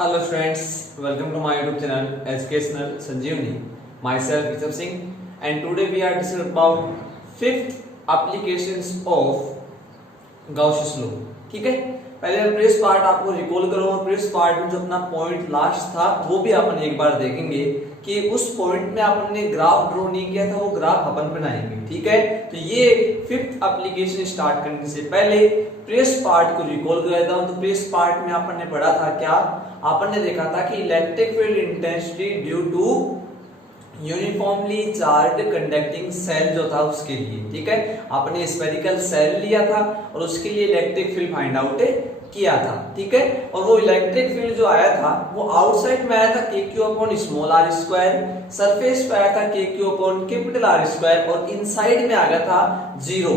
Hello friends, welcome to my YouTube channel Educational Sanjeevani. Myself Rishabh Singh, and today we are discussing about fifth applications of Gauss's law. ठीक है, पहले मैं previous part आपको recall करूंगा। Previous part में जो अपना point last था वो भी अपन एक बार देखेंगे कि उस पॉइंट में अपन ने ग्राफ ड्रॉ नहीं किया था, वो ग्राफ अपन बनाएंगे। ठीक है, तो ये फिफ्थ एप्लीकेशन स्टार्ट करने से पहले प्रीवियस पार्ट को रिकॉल कर देता हूं। तो प्रीवियस पार्ट में अपन ने पढ़ा था क्या, अपन ने देखा था कि electric field intensity due to uniformly charge conducting cell जो था उसके लिए। ठीक है, आपने स्फेरिकल सेल लिया था और उसके लिए इलेक्ट्रिक फील्ड फाइंड आउट किया था। ठीक है, और वो इलेक्ट्रिक फील्ड जो आया था वो आउटसाइड में आया था KQ upon small r square, surface पे आया था KQ upon capital R square, और इनसाइड में आ गया था 0।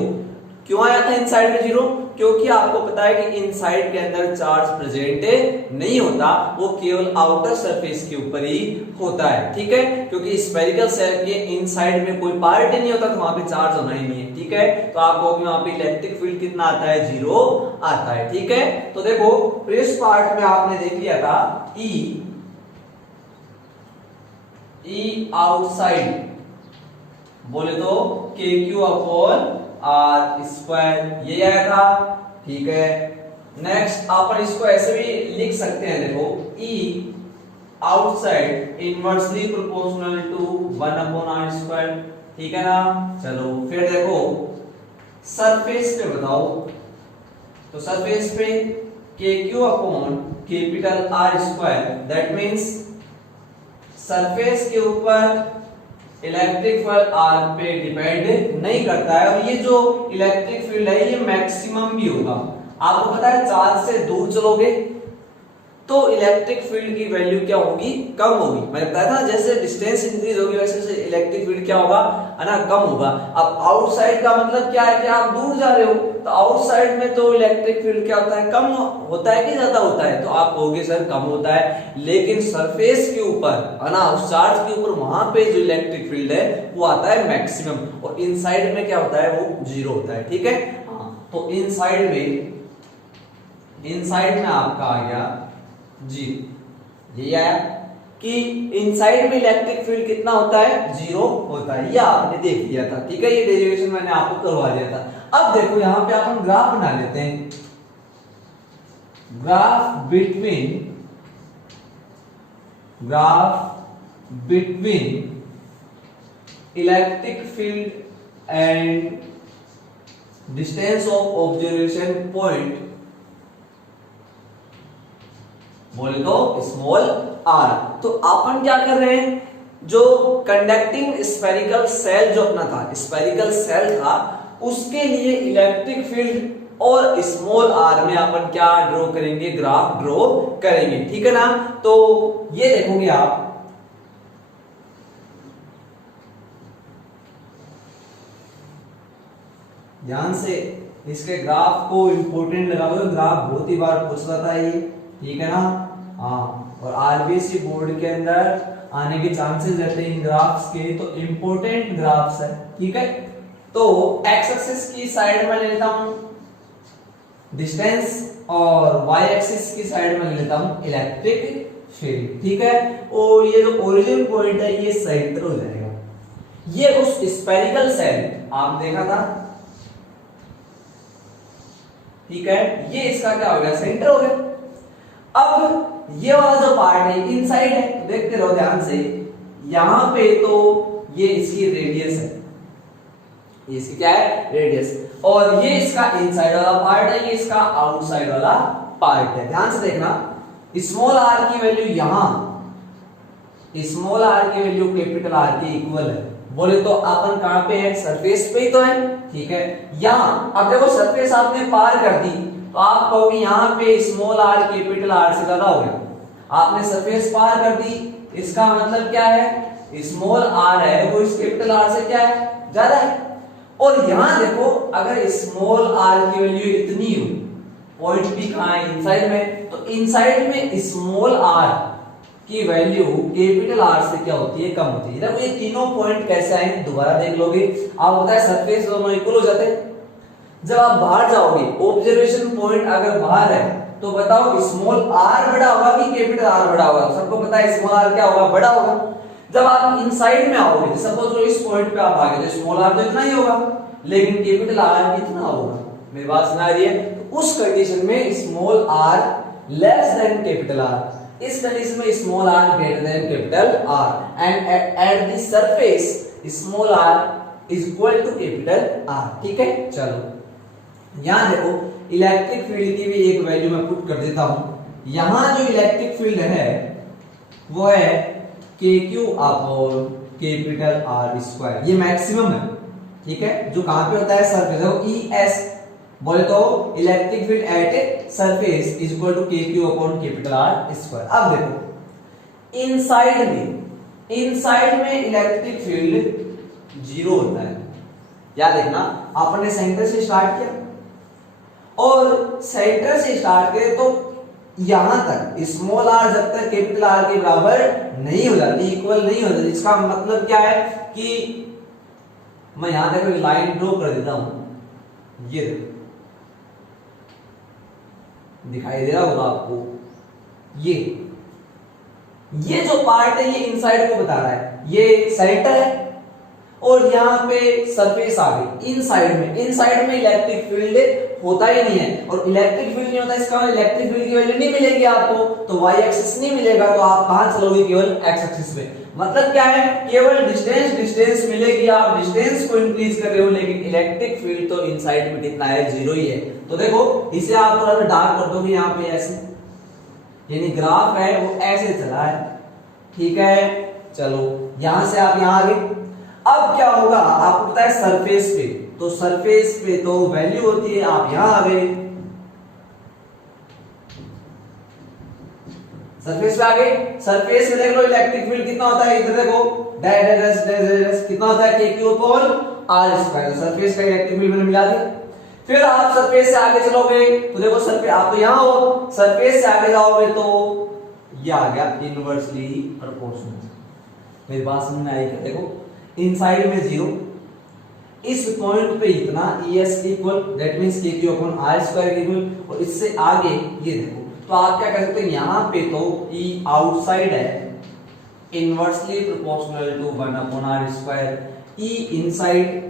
क्यों आया था इनसाइड में 0? क्योंकि आपको पता है कि इनसाइड के अंदर चार्ज प्रेजेंट नहीं होता, वो केवल आउटर सरफेस के ऊपर ही होता है। ठीक है, क्योंकि स्फेरिकल सेल के इनसाइड में कोई पार्ट ही नहीं होता, तो वहां पे चार्ज होना ही नहीं है। ठीक है, तो आपको वहां पे इलेक्ट्रिक फील्ड कितना आता है? 0 आता है। ठीक है, तो देखो प्रीवियस पार्ट में आपने देख लिया था ई आउटसाइड बोले तो KQ अपॉन R स्क्वायर, ये आया था। ठीक है, नेक्स्ट अपन इसको ऐसे भी लिख सकते हैं, देखो E outside inversely proportional to 1 upon R square. ठीक है ना, चलो फिर देखो सरफेस पे बताओ, तो सरफेस पे KQ upon capital R square, that means surface के ऊपर इलेक्ट्रिक फील्ड R पे डिपेंड नहीं करता है, और ये जो इलेक्ट्रिक फील्ड है ये मैक्सिमम भी होगा। आपको पता है चार्ज से दूर चलोगे तो इलेक्ट्रिक फील्ड की वैल्यू क्या होगी? कम होगी। मैंने बताया था जैसे डिस्टेंस इंक्रीज होगी वैसे इलेक्ट्रिक फील्ड क्या होगा? है ना, कम होगा। अब आउटसाइड का मतलब क्या है कि आप दूर जा रहे हो, तो आउटसाइड में तो इलेक्ट्रिक फील्ड क्या होता है? कम होता है कि ज्यादा होता है? तो आप कहोगे सर कम होता है, लेकिन सरफेस के ऊपर है ना, उस चार्ज के ऊपर वहां पे जो इलेक्ट्रिक फील्ड है वो आता है मैक्सिमम, और इनसाइड में क्या होता है? वो 0 होता है। ठीक है, तो इनसाइड में आपका आ गया 0। ये आया कि इनसाइड में इलेक्ट्रिक फील्ड कितना होता है? 0 होता है, ये आपने देख लिया था। ठीक है, ये डेरिवेशन मैंने आपको करवा दिया था। अब देखो यहां पे अपन ग्राफ बना लेते हैं, graph between electric field and distance of observation point बोले तो स्मॉल r। तो अपन क्या कर रहे हैं, जो कंडक्टिंग स्फेरिकल सेल जो अपना था, स्फेरिकल सेल था, उसके लिए इलेक्ट्रिक फील्ड और स्मॉल r में अपन क्या ड्रॉ करेंगे? ग्राफ ड्रॉ करेंगे। ठीक है ना, तो ये देखोगे आप, ध्यान से इसके ग्राफ को इंपोर्टेंट लगाओगे, ग्राफ बहुत ही बार पूछता था ये। ठीक है ना, हाँ, और आरबीएससी बोर्ड के अंदर आने के चांसेस रहते हैं इन ग्राफ्स के, तो इंपॉर्टेंट ग्राफ्स है। ठीक है, तो एक्स एक्सिस की साइड में ले लेता हूं डिस्टेंस, और वाई एक्सिस की साइड में ले लेता हूं इलेक्ट्रिक फील्ड। ठीक है, और ये जो ओरिजिन पॉइंट है ये सेंटर हो जाएगा। ये उस स्फेरिकल सेल आप देखा था, ठीक है, ये इसका क्या हो गया? सेंटर हो गया। अब ये वाला जो पार्ट है इनसाइड है, देखते रहो ध्यान से, यहां पे तो ये इसकी रेडियस है, ये इसकी क्या है? रेडियस, और ये इसका इनसाइड वाला पार्ट है, ये इसका आउटसाइड वाला पार्ट है। ध्यान से देखना, स्मॉल r की वैल्यू यहां, स्मॉल r की वैल्यू कैपिटल R के इक्वल है, बोले तो अपन कहां पे है? सरफेस पे ही तो है। ठीक है, यहां अब देखो सरफेस आपने पार कर दी, तो आप कहोगे यहां पे स्मॉल r कैपिटल R से ज्यादा हो गया। आपने सरफेस पार कर दी, इसका मतलब क्या है? स्मॉल r है वो इस कैपिटल R से क्या है? ज्यादा है। और यहां देखो अगर स्मॉल r की वैल्यू इतनी हो, पॉइंट भी कहां है? इनसाइड में, तो इनसाइड में स्मॉल r की वैल्यू कैपिटल R से क्या होती है? कम होती है। देखो ये तीनों पॉइंट कैसे आए दोबारा देख लोगे आप, होता है सरफेस दोनों इक्वल हो जाते हैं। जब आप बाहर जाओगे, ऑब्जर्वेशन पॉइंट अगर बाहर है तो बताओ स्मॉल आर बड़ा होगा कि कैपिटल आर बड़ा होगा? सबको पता है स्मॉल आर क्या होगा, बड़ा होगा। जब आप इनसाइड में आओगे, सपोज इस पॉइंट पे आप आ गए, तो स्मॉल आर तो इतना ही होगा, लेकिन कैपिटल आर कितना होगा? मेरी बात सुना रही है? तो उस कंडीशन में small R less than capital R, इस कंडीशन में small R greater than capital R, and at the surface small R is equal to capital R. ठीक है, चलो यहां देखो इलेक्ट्रिक फील्ड की भी एक वैल्यू मैं पुट कर देता हूं। यहां जो इलेक्ट्रिक फील्ड है वो है K Q upon capital R square, ये मैक्सिमम है। ठीक है, जो कहां पे होता है? सरफेस। देखो ई एस बोले तो electric field at surface is equal to K Q upon capital R square. अब देखो इनसाइड में इलेक्ट्रिक फील्ड जीरो होता है। याद देखना, आपने सेंटर से स्टार्ट किया और सेंटर से स्टार्ट किए तो यहां तक स्मॉल आर जब तक कैपिटल आर के बराबर नहीं हो जाती, इक्वल नहीं हो जाती, इसका मतलब क्या है कि मैं यहां देखो लाइन ड्रॉ कर देता हूं, ये देखो दिखाई दे रहा होगा आपको, ये जो पार्ट है ये इनसाइड को बता रहा है, ये सेंटर है और यहाँ पे सरफेस आ गई। इनसाइड में इलेक्ट्रिक फील्ड होता ही नहीं है, और इलेक्ट्रिक फील्ड नहीं होता इसका इलेक्ट्रिक फील्ड की वैल्यू नहीं मिलेगी आपको, तो वाई एक्सिस नहीं मिलेगा, तो आप कहां चलोगे? केवल एक्स एक्सिस पे। मतलब क्या है? केवल डिस्टेंस मिलेगी, आप डिस्टेंस को इंक्रीज कर रहे हो, लेकिन इलेक्ट्रिक फील्ड तो इनसाइड में कितना है? जीरो ही है। तो देखो इसे आप थोड़ा सा डार्क कर दोगे यहाँ पे ऐसे, यानी ग्राफ है वो ऐसे चला है। ठीक है, चलो यहां से आप यहां आ गए। अब क्या होगा? आपको पता है सरफेस पे, तो सरफेस पे तो वैल्यू होती है, आप यहां आ गए, सरफेस पे आ गए। सरफेस में देख लो इलेक्ट्रिक फील्ड कितना होता है, इधर देखो डैश कितना होता है? K Q upon R square. Surface का इलेक्ट्रिक फील्ड मैंने मिला दिया। फिर आप सरफेस से आगे चलोगे तो देखो सरफेस, आप तो यहां हो, सरफेस से आगे जाओगे तो ये आ गया इनवर्सली प्रोपोर्शनल। मेरी बात समझ में आई क्या? देखो इनसाइड में जीरो, इस पॉइंट पे इतना ES equal that means K Q upon R square equal, और इससे आगे ये देखो, तो आप क्या कर सकते हैं? यहां पे तो E आउटसाइड है, inversely proportional to 1 upon R square, E inside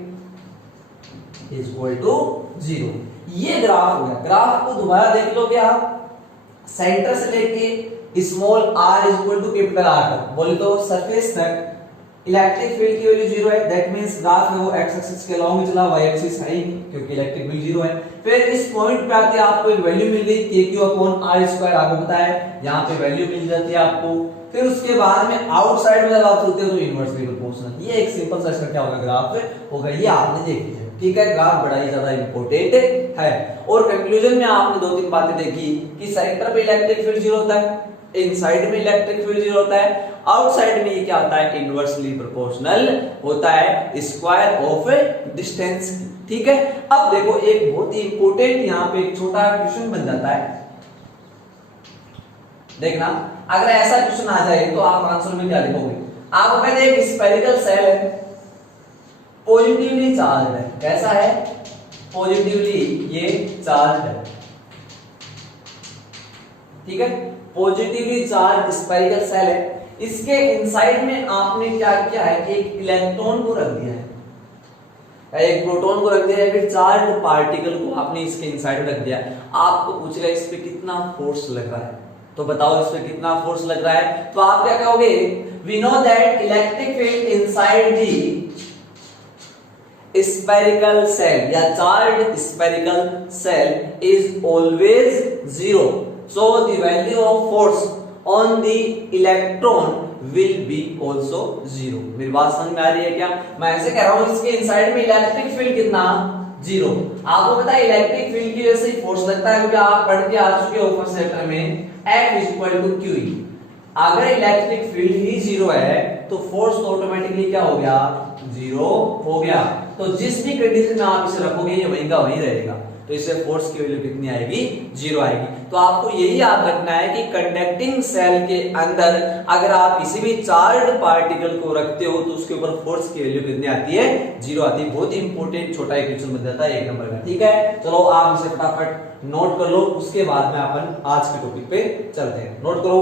is equal to 0। ये ग्राफ हो गया। ग्राफ को दोबारा देख लोगे आप, सेंटर से लेके small r is equal to capital R तक, बोले तो सरफेस तक इलेक्ट्रिक फील्ड की वैल्यू 0 है, दैट मींस ग्राफ है वो x एक्सिस के अलोंग चला, y एक्सिस है ही नहीं क्योंकि इलेक्ट्रिक फील्ड 0 है। फिर इस पॉइंट पे आके आपको एक वैल्यू मिल गई kq अपॉन r स्क्वायर, आपको पता है यहां पे वैल्यू मिल जाती है आपको। फिर उसके बाद में आउटसाइड में जब आप चलते हो तो इनवर्सली प्रोपोर्शनल। ये एक सिंपल सा इसका क्या होगा? ग्राफ होगा, ये आपने देख लिया। ठीक है, ग्राफ बड़ा ही ज्यादा इंपॉर्टेंट है। और कंक्लूजन में आपने दो तीन बातें देखी कि सेंटर पे इलेक्ट्रिक फील्ड 0 होता है, इनसाइड में इलेक्ट्रिक फील्ड 0 होता है, आउटसाइड में ये क्या होता है? इनवर्सली प्रोपोर्शनल होता है स्क्वायर ऑफ डिस्टेंस। ठीक है, अब देखो एक बहुत ही इंपॉर्टेंट यहाँ पे एक छोटा क्वेश्चन बन जाता है। देखना, अगर ऐसा क्वेश्चन आ जाए तो आप आंसर में क्या लिखोगे? आपको कहते हैं एक स्फेरिकल सेल है, पॉजिटिवली चार्ज है। कैसा है? पॉजिटिवली ये चार्ज है। ठीक है, पॉजिटिवली चार्ज स्फेरिकल सेल है। इसके इनसाइड में आपने क्या किया है? एक इलेक्ट्रॉन को रख दिया है, एक प्रोटॉन को रख दिया है, फिर चार्ज पार्टिकल को आपने इसके इनसाइड में रख दिया। आपको पूछेगा इस पे कितना फोर्स लग रहा है, तो बताओ इस पे कितना फोर्स लग रहा है। तो आप क्या कहोगे? We know that electric field inside the spherical cell या charged spherical cell is always zero, so the value of force on the electron will be also zero। मेरी बात समझ में आ रही है क्या? मैं ऐसे कह रहा हूं इसके इनसाइड में इलेक्ट्रिक फील्ड कितना? 0। आपको पता है इलेक्ट्रिक फील्ड की वजह से फोर्स लगता है, क्योंकि आप पढ़ के आ चुके हो फर्स्ट चैप्टर में F is equal to QE। अगर इलेक्ट्रिक फील्ड ही 0 है तो फोर्स तो ऑटोमेटिकली क्या हो गया? 0 हो गया। तो जिस भी कंडीशन में आप इसे रखोगे ये वहीं का वहीं रहेगा, तो इससे फोर्स की वैल्यू कितनी आएगी? 0 आएगी। तो आपको यही याद रखना है कि कंडक्टिंग सेल के अंदर अगर आप किसी भी चार्ज पार्टिकल को रखते हो तो उसके ऊपर फोर्स की वैल्यू कितनी आती है? 0 आती है। बहुत ही इंपॉर्टेंट छोटा एक क्वेश्चन बन जाता है 1 नंबर का। ठीक है, चलो आप इसे फटाफट नोट कर लो, उसके बाद में अपन आज के टॉपिक पे चलते हैं। नोट करो,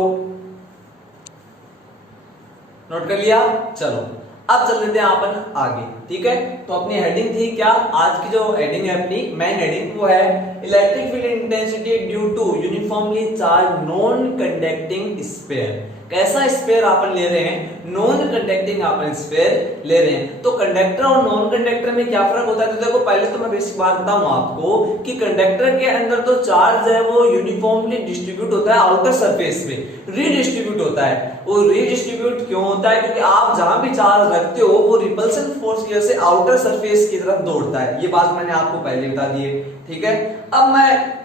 नोट कर लिया? चलो अब चल लेते हैं अपन आगे, ठीक है। तो अपनी हेडिंग थी क्या, आज की जो हेडिंग है अपनी मेन हेडिंग वो है electric field intensity due to uniformly charge non conducting sphere. कैसा स्फीयर अपन ले रहे हैं? नॉन कंडक्टिंग अपन स्फीयर ले रहे हैं। तो कंडक्टर और नॉन कंडक्टर में क्या फर्क होता है? तो देखो पहले तो मैं बेसिक बात बताऊं आपको कि कंडक्टर के अंदर तो चार्ज है वो यूनिफॉर्मली डिस्ट्रीब्यूट होता है आउटर सरफेस पे, रीडिस्ट्रीब्यूट होता है। वो रीडिस्ट्रीब्यूट क्यों होता है? क्योंकि आप जहां भी चार्ज रखते हो वो रिपल्सन फोर्स की वजह से आउटर सरफेस की तरफ दौड़ता है। ये बात मैंने आपको पहले बता दी है, ठीक है। अब मैं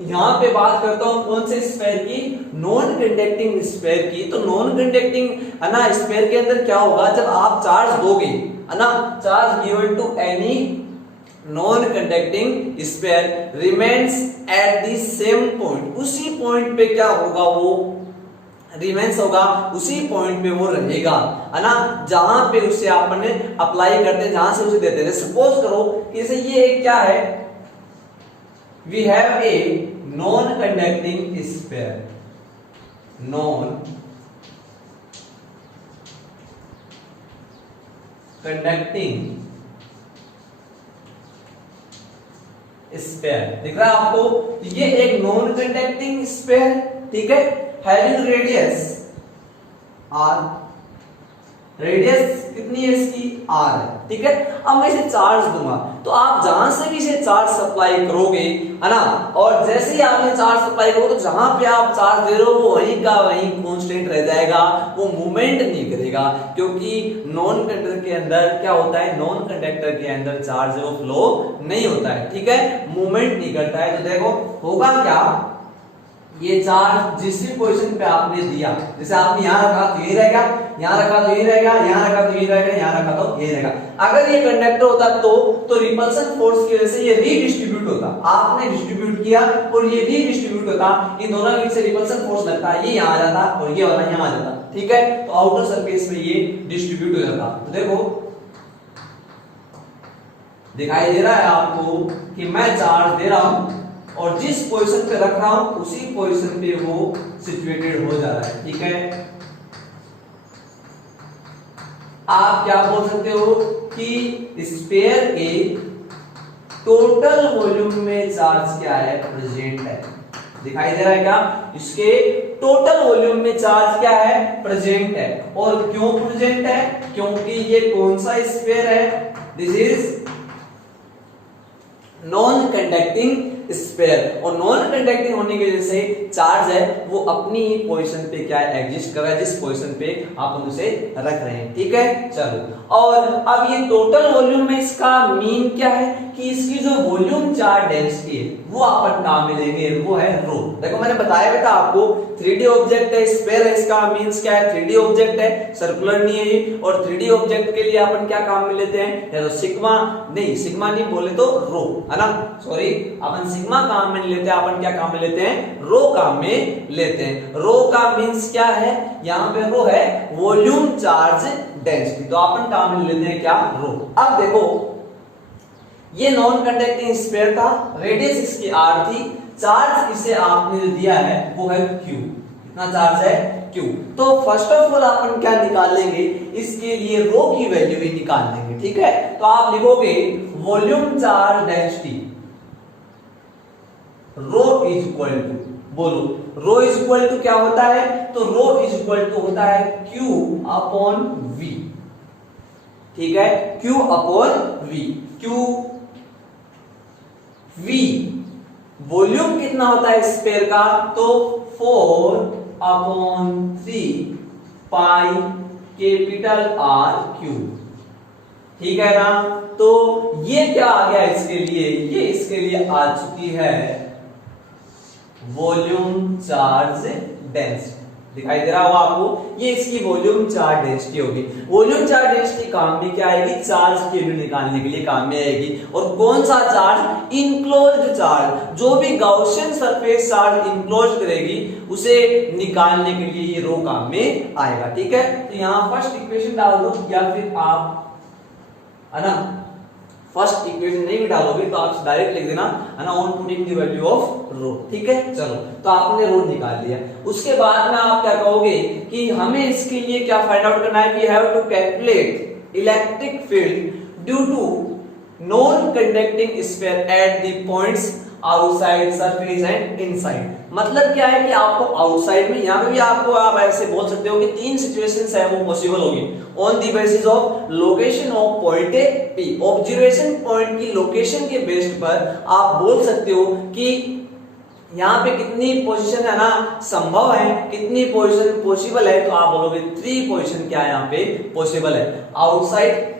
यहां पे बात करता हूं कौन से स्फीयर की? नॉन कंडक्टिंग स्फीयर की। तो नॉन कंडक्टिंग है ना स्फीयर के अंदर क्या होगा, जब आप चार्ज दोगे है ना, charge given to any non conducting sphere remains at the same point, उसी पॉइंट पे क्या होगा, वो रिमेन्स होगा, उसी पॉइंट पे वो रहेगा है ना, जहां पे उसे आपने अप्लाई करते हैं, जहां से उसे देते हैं। सपोज करो कि जैसे ये क्या है, we have a non-conducting sphere, non-conducting sphere दिख रहा है आपको? ये एक नॉन कंडक्टिंग स्फीयर, ठीक है, हैविंग रेडियस r, रेडियस कितनी है इसकी? r है, ठीक है। अब मैं इसे चार्ज दूंगा, तो आप जहां से भी इसे चार्ज सप्लाई करोगे है ना, और जैसे ही आपने चार्ज सप्लाई करोगे तो जहां पे आप चार्ज दे रहे हो वो वहीं का वहीं कांस्टेंट रह जाएगा, वो मूवमेंट नहीं करेगा। क्योंकि नॉन कंडक्टर के अंदर क्या होता है, नॉन कंडक्टर के अंदर चार्ज वो फ्लो नहीं होता है, ठीक है, मूवमेंट नहीं करता है। तो देखो होगा क्या, ये चार्ज जिस भी पोजीशन पे आपने दिया, जैसे आपने यहां रखा तो यही रहेगा, यहां रखा तो यही रहेगा, यहां रखा तो यही रहेगा, यहां रखा तो यही रहेगा। अगर ये कंडक्टर होता तो रिपल्सन फोर्स की वजह से ये रीडिस्ट्रीब्यूट होता, आपने डिस्ट्रीब्यूट किया और ये रीडिस्ट्रीब्यूट होता, इन दोनों के बीच से रिपल्सन फोर्स लगता है, ये यहां आ जाता और ये वाला यहां आ जाता, ठीक है। तो आउटर सरफेस में ये डिस्ट्रीब्यूट हो जाता। तो देखो दिखाई दे रहा है आपको कि मैं चार्ज दे रहा हूं और जिस पोजीशन पे रख रहा हूं उसी पोजीशन पे वो सिचुएटेड हो जा रहा है, ठीक है। आप क्या बोल सकते हो कि स्फीयर के टोटल वॉल्यूम में चार्ज क्या है, प्रेजेंट है। दिखाई दे रहा है क्या? इसके टोटल वॉल्यूम में चार्ज क्या है, प्रेजेंट है। और क्यों प्रेजेंट है? क्योंकि ये कौन सा स्फीयर है, this is non conducting sphere. और नॉन कंडक्टिंग होने की वजह से चार्ज है वो अपनी ही पोजीशन पे क्या एग्जिस्ट कर रहा है, जिस पोजीशन पे आप उसे रख रहे हैं, ठीक है। चलो, और अब ये टोटल वॉल्यूम में इसका मीन क्या है कि इसकी जो वॉल्यूम चार्ज डेंसिटी है वो अपन काम में लेंगे, वो है रो। देखो मैंने बताया भी था आपको, 3D ऑब्जेक्ट है, स्फीयर है, इसका मींस क्या है, 3D ऑब्जेक्ट है, सर्कुलर नहीं है ये। और 3D ऑब्जेक्ट के लिए अपन क्या काम में लेते हैं, या तो सिग्मा नहीं बोले तो रो, है ना, सॉरी, अपन सिग्मा काम में नहीं लेते, अपन क्या काम में लेते हैं, रो काम में लेते हैं। रो का मींस क्या है, यहां पे रो है वॉल्यूम चार्ज डेंसिटी, तो अपन काम में लेते हैं क्या, रो। अब देखो ये नॉन कंडक्टिंग स्फीयर था, रेडियस इसकी r थी, चार्ज इसे आपने जो दिया है वो है q, कितना चार्ज है, q। तो फर्स्ट ऑफ ऑल अपन क्या निकाल लेंगे, इसके लिए रो की वैल्यू भी निकाल लेंगे, ठीक है। तो आप लिखोगे volume charge density, rho is equal to, बोलो रो इज इक्वल टू क्या होता है, तो रो इज इक्वल टू होता है q अपॉन v, ठीक है, q upon v। q v volume कितना होता है स्फीयर का, तो 4/3 पाई कैपिटल R क्यूब, ठीक है ना। तो ये क्या आ गया इसके लिए, ये इसके लिए आ चुकी है वॉल्यूम चार्ज डेंसिटी, दिखाई दे रहा होगा आपको, ये इसकी वॉल्यूम चार्ज डेंसिटी होगी। वॉल्यूम चार्ज डेंसिटी काम में क्या आएगी, चार्ज की वैल्यू निकालने के लिए काम में आएगी। और कौन सा चार्ज, इनक्लोज्ड चार्ज, जो भी गॉसियन सरफेस चार्ज इनक्लोज करेगी उसे निकालने के लिए ये रो काम में आएगा, ठीक है। तो यहां फर्स्ट इक्वेशन डाल दो, या फिर आप है ना फर्स्ट इक्वेशन नहीं भी डालोगे तो आप डायरेक्ट लिख देना है ना, on putting the value of rho. ठीक है, चलो तो आपने रो निकाल लिया। उसके बाद में आप क्या कहोगे कि हमें इसके लिए क्या फाइंड आउट करना है, we have to calculate electric field due to non conducting sphere at the points outside surface and inside. मतलब क्या है कि आपको आउटसाइड में, यहाँ पे भी आपको आप ऐसे बोल सकते हो कि तीन सिचुएशंस है वो पॉसिबल होगी on the basis of location of point A P. Observation point की लोकेशन के बेस पर आप बोल सकते हो कि यहाँ पे कितनी पोजीशन है ना संभव है, कितनी पोजीशन पॉसिबल है, तो आप बोलोगे 3 पोजीशन क्या है यहाँ पे पॉसिबल है, outside,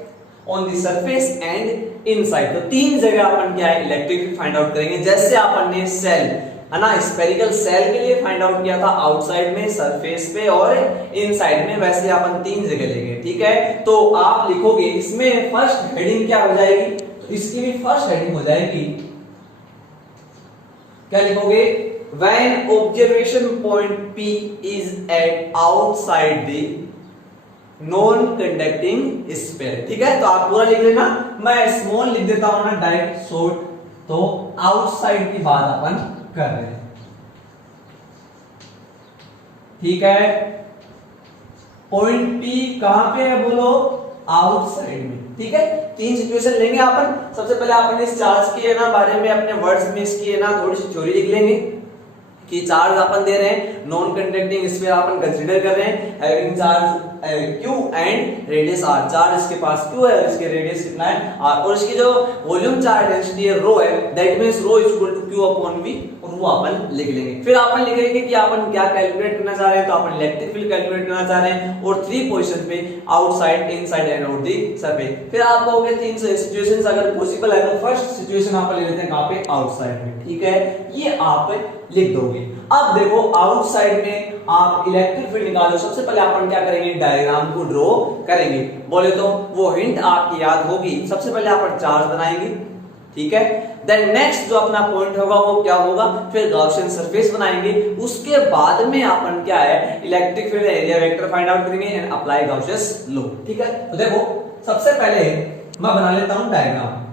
on the surface and inside. तो 3 जगह अपन क्या है इलेक्ट्रिक फील्ड फाइंड आउट करेंगे। जैसे अपन ने सेल है ना, स्फेरिकल सेल के लिए फाइंड आउट किया था आउटसाइड में, सरफेस पे और इनसाइड में, वैसे अपन 3 जगह लेंगे। ठीक है, तो आप लिखोगे इसमें फर्स्ट हेडिंग क्या हो जाएगी, तो इसकी भी फर्स्ट हेडिंग हो जाएगी, क्या लिखोगे, when observation point P is at outside the non conducting sphere. ठीक है, तो आप पूरा लिख लेना, मैं स्मॉल लिख देता हूं ना डायरेक्ट शॉर्ट। तो आउटसाइड की बात अपन कर रहे हैं। ठीक है, पॉइंट P कहां पे है बोलो, आउटसाइड में। ठीक है, 3 सिचुएशन लेंगे अपन। सबसे पहले अपन इस चार्ज की है ना बारे में अपने वर्ड्स में इसकी है ना थोड़ी सी थ्योरी लिख लेंगे कि चार्ज अपन दे रहे हैं, नॉन कंडक्टिंग स्फीयर अपन कंसीडर कर रहे हैं, having charge Q and radius R। Charge इसके पास Q है और इसके रेडियस कितना है R, और इसकी जो वॉल्यूम चार्ज डेंसिटी है रो है, that means rho is equal to Q upon V, और वो अपन लिख लेंगे। फिर अपन लिखेंगे कि अपन क्या कैलकुलेट करना चाह रहे हैं, तो अपन इलेक्ट्रिक फील्ड कैलकुलेट करना चाह रहे हैं और 3 पोजीशन पे outside, inside and out the surface. फिर आप कहोगे 3 सिचुएशंस अगर पॉसिबल है तो फर्स्ट सिचुएशन आप ले लेते हैं कहां पे, आउटसाइड में। ठीक है, ये आप लिख दोगे। अब देखो आउटसाइड में आप इलेक्ट्रिक फील्ड निकालो, सबसे पहले अपन क्या करेंगे, डायग्राम को ड्रॉ करेंगे। बोले तो वो हिंट आपकी याद होगी, सबसे पहले अपन चार्ज बनाएंगे। ठीक है, देन नेक्स्ट जो अपना पॉइंट होगा वो क्या होगा, फिर गॉसियन सरफेस बनाएंगे। उसके बाद में अपन क्या है electric field area vector find out करेंगे एंड अप्लाई गॉसियस लॉ। ठीक है, तो देखो सबसे पहले मैं बना लेता हूं डायग्राम।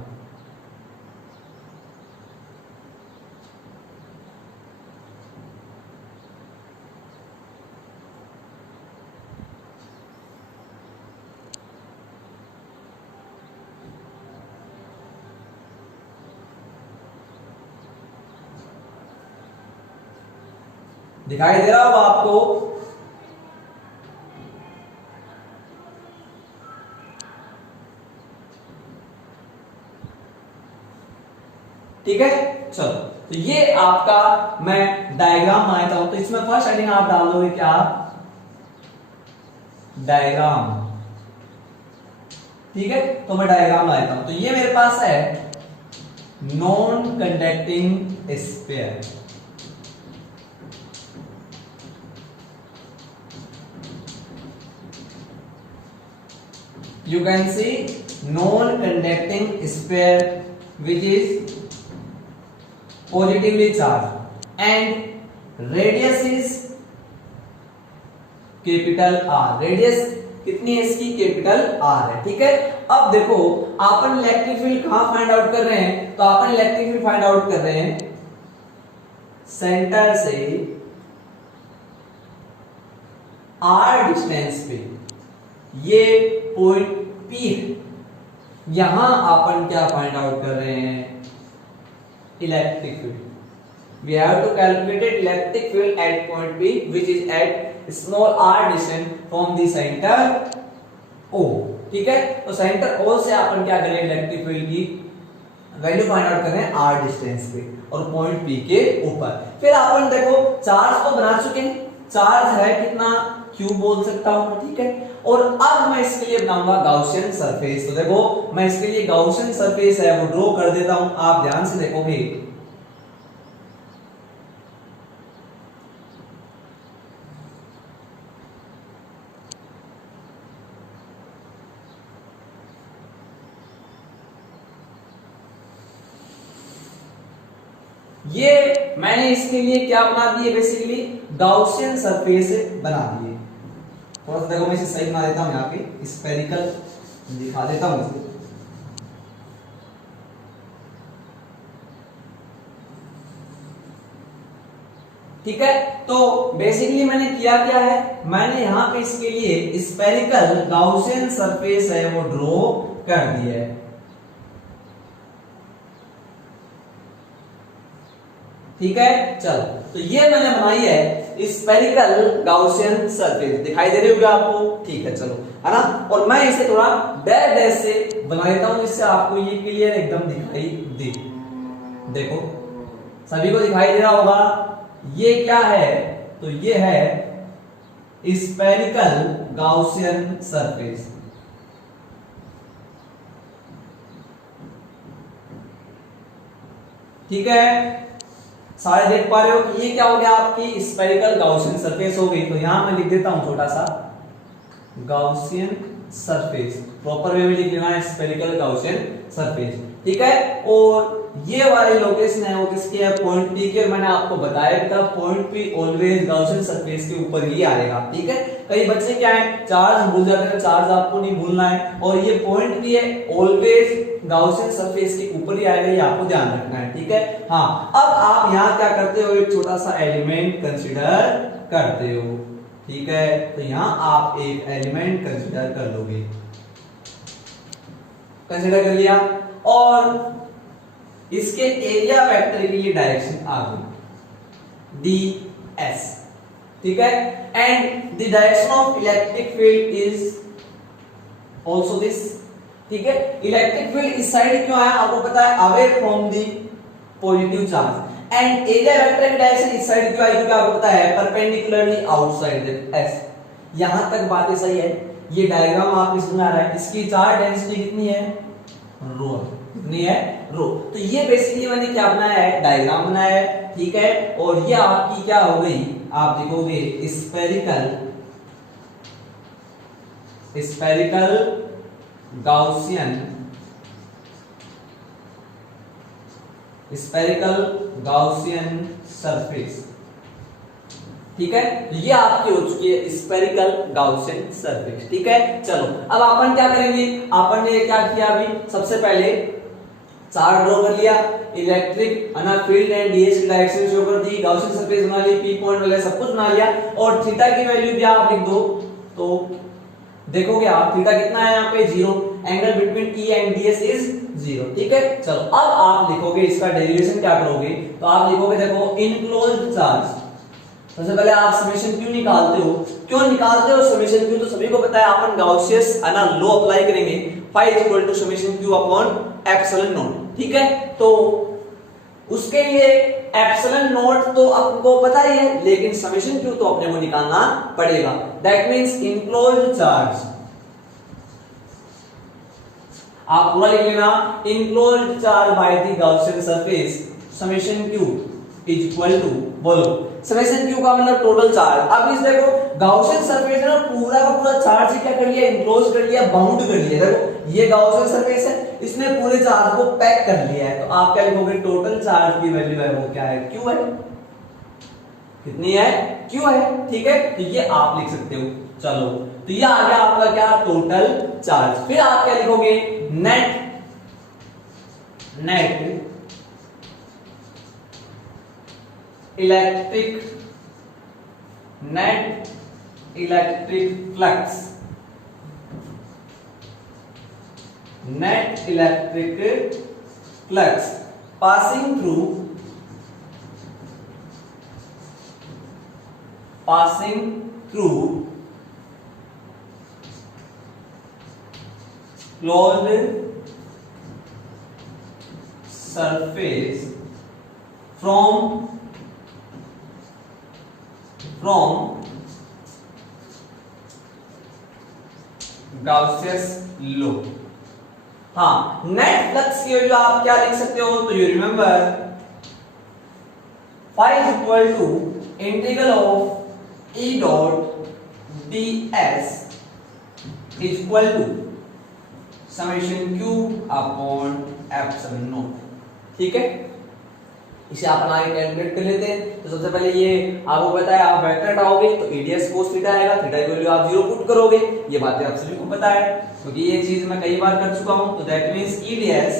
दिखाई दे रहा होगा आपको, ठीक है। चलो तो ये आपका मैं डायग्राम बनाता हूं, तो इसमें फर्स्ट हेडिंग आप डाल दोगे क्या, डायग्राम। ठीक है, तो मैं डायग्राम बनाता हूं। तो ये मेरे पास है non conducting sphere. You can see non-conducting sphere which is positively charged and radius is capital R। Radius कितनी है इसकी, कैपिटल R है। ठीक है, अब देखो अपन इलेक्ट्रिक फील्ड कहां फाइंड आउट कर रहे हैं, तो अपन इलेक्ट्रिक फील्ड फाइंड आउट कर रहे हैं सेंटर से R डिस्टेंस पे, ये पॉइंट P है, यहां अपन क्या फाइंड आउट कर रहे हैं, electric field. We have to calculate electric field at point P which is at small r distance from the centre O। ठीक है, तो सेंटर O से अपन क्या करें, इलेक्ट्रिक फील्ड की वैल्यू फाइंड आउट कर रहे हैं r डिस्टेंस पे और पॉइंट P के ऊपर। फिर अपन देखो चार्ज तो बना चुके हैं, चार्ज है कितना, Q बोल सकता हूं। ठीक है, और अब मैं इसके लिए बनाऊंगा गॉसियन सरफेस। तो देखो मैं इसके लिए गॉसियन सरफेस है वो ड्रॉ कर देता हूं, आप ध्यान से देखोगे। ये मैंने इसके लिए क्या बना दिए, बेसिकली गॉसियन सरफेस बना दिए। थोड़ा सा देखो मैं इसे सही बना देता हूं, यहाँ पे स्फेरिकल दिखा देता हूं। ठीक है, तो बेसिकली मैंने किया क्या है, मैंने यहाँ पे इसके लिए स्फेरिकल गाउसियन सरफेस है वो ड्रॉ कर दिया है। ठीक है, चलो तो ये मैंने बनाई है स्फेरिकल गाउसियन सरफेस, दिखाई दे रही होगी आपको। ठीक है, चलो है ना, और मैं इसे थोड़ा डैश डैश से बना देता हूं जिससे आपको ये क्लियर एकदम दिखाई दे। देखो सभी को दिखाई दे रहा होगा ये क्या है, तो ये है स्फेरिकल गाउसियन सरफेस। ठीक है, सारे देख पा रहे हो कि ये क्या हो गया, आपकी स्फेरिकल गाउसियन सरफेस हो गई। तो यहां मैं लिख देता हूं छोटा सा गाउसियन सरफेस, प्रॉपर वे में लिख लेना है स्फेरिकल गाउसियन सरफेस। ठीक है, और ये वाली लोकेशन है वो किसकी है, पॉइंट पी की, और मैंने आपको बताया था point P always Gaussian surface के ऊपर ही आएगा। ठीक है, कई बच्चे क्या है चार्ज भूल जाते हैं, चार्ज आपको नहीं भूलना है, और ये पॉइंट पी है ऑलवेज गाउसियन सरफेस के ऊपर ही आएगा, ये आपको ध्यान रखना है। ठीक है, हाँ अब आप यहाँ क्या करते हो, एक छोटा सा एलिमेंट कंसिडर करते हो। ठीक है, तो यहां आप एक एलिमेंट कंसीडर कर लोगे, कंसीडर कर लिया, और इसके एरिया वेक्टर के लिए डायरेक्शन आ गई ds। ठीक है, and the direction of electric field is also this. ठीक है, इलेक्ट्रिक फील्ड इस साइड क्यों आया आपको पता है, away from the positive charge, and area vector की डायरेक्शन इस साइड क्यों आई, क्योंकि आपको पता है परपेंडिकुलरली आउटसाइड s। यहां तक बातें सही है, ये डायग्राम आपको समझ आ रहा है, इसकी चार्ज डेंसिटी कितनी है, रो, कितनी है, रो। तो ये बेसिकली मैंने क्या बनाया है, डायग्राम बनाया है। ठीक है, और ये आपकी क्या हो गई, आप देखोगे स्फेरिकल गाउसियन सरफेस। ठीक है, ये आपकी हो चुकी है स्फेरिकल गाउसियन सरफेस। ठीक है, चलो अब अपन क्या करेंगे, अपन ने क्या किया, अभी सबसे पहले चार्ट ड्रॉ कर लिया, इलेक्ट्रिक फील्ड एंड डीएस की डायरेक्शन शो कर दी, गाउसियन सरफेस बना ली, पी पॉइंट वगैरह सब कुछ बना लिया, और थीटा की वैल्यू भी आप लिख दो। तो देखोगे आप थीटा कितना है यहाँ पे 0, angle between E and ds is 0। ठीक है, चलो अब आप लिखोगे इसका डेरिवेशन क्या करोगे, तो आप लिखोगे देखो इनक्लोज्ड चार्ज। सबसे पहले आप समेशन क्यू निकालते हो, क्यों निकालते हो समेशन क्यू, तो सभी को पता है अपन गाउसियस लॉ अप्लाई करेंगे, phi equal to summation q upon epsilon not. ठीक है, तो उसके लिए एप्सिलॉन नॉट तो आपको पता ही है, लेकिन समेशन क्यू तो अपने को निकालना पड़ेगा। दैट मींस इनक्लोज्ड चार्ज, आप पूरा लिख लेना, enclosed charge by the Gaussian surface summation q is equal to, बोलो समेशन क्यू का मतलब टोटल चार्ज। अब इस देखो गाउसियन सरफेस है ना, पूरा का पूरा चार्ज ही क्या कर लिया, इनक्लोज कर लिया, बाउंड कर लिया। देखो ये गाउसियन सरफेस है, इसने पूरे चार्ज को पैक कर लिया है, तो आप क्या लिखोगे, टोटल चार्ज की वैल्यू है वो क्या है, क्यू है, कितनी है, क्यू है। ठीक है, तो ये आप लिख सकते हो। चलो तो ये आ गया आपका क्या, टोटल चार्ज। फिर आप क्या लिखोगे, net electric flux, net electric flux passing through closed surface from Gauss's law। हाँ, नेट फ्लक्स की वैल्यू आप क्या लिख सकते हो, तो you remember phi is equal to integral of E dot ds is equal to summation q upon epsilon naught। ठीक है, इसे आप आगे कैलकुलेट कर लेते हैं। तो सबसे पहले ये आपको पता है, आप वेक्टर हटाओगे तो ds cos थीटा आएगा, थीटा की वैल्यू आप 0 पुट करोगे, ये बातें आप सभी को पता है क्योंकि ये चीज मैं कई बार कर चुका हूं। तो that means eds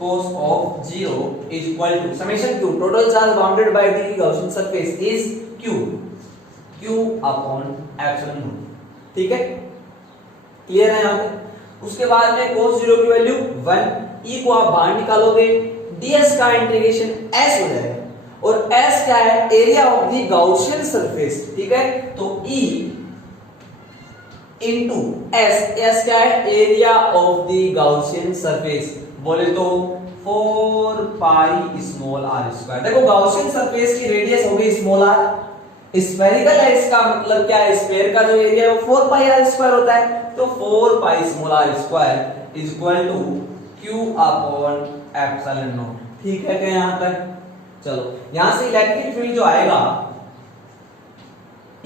cos of 0 is equal to summation q total charge bounded by the Gaussian surface is q upon epsilon naught। ठीक है, क्लियर है यहाँ पे। उसके बाद में cos 0 की वैल्यू 1, e को आप बाहर निकालोगे, ds का इंटीग्रेशन s हो जाएगा, और s क्या है, area of the Gaussian surface. ठीक है, तो e इनटू s क्या है, area of the Gaussian surface, बोले तो 4 पाई स्मॉल r स्क्वायर। देखो गाउसियन सरफेस की रेडियस होगी स्मॉल r, स्फेरिकल है, इसका मतलब क्या है, स्फीयर का जो एरिया है वो 4 पाई r स्क्वायर होता है, तो 4 pi small r square is equal to q upon epsilon not. ठीक है क्या यहां तक? चलो यहां से इलेक्ट्रिक फील्ड जो आएगा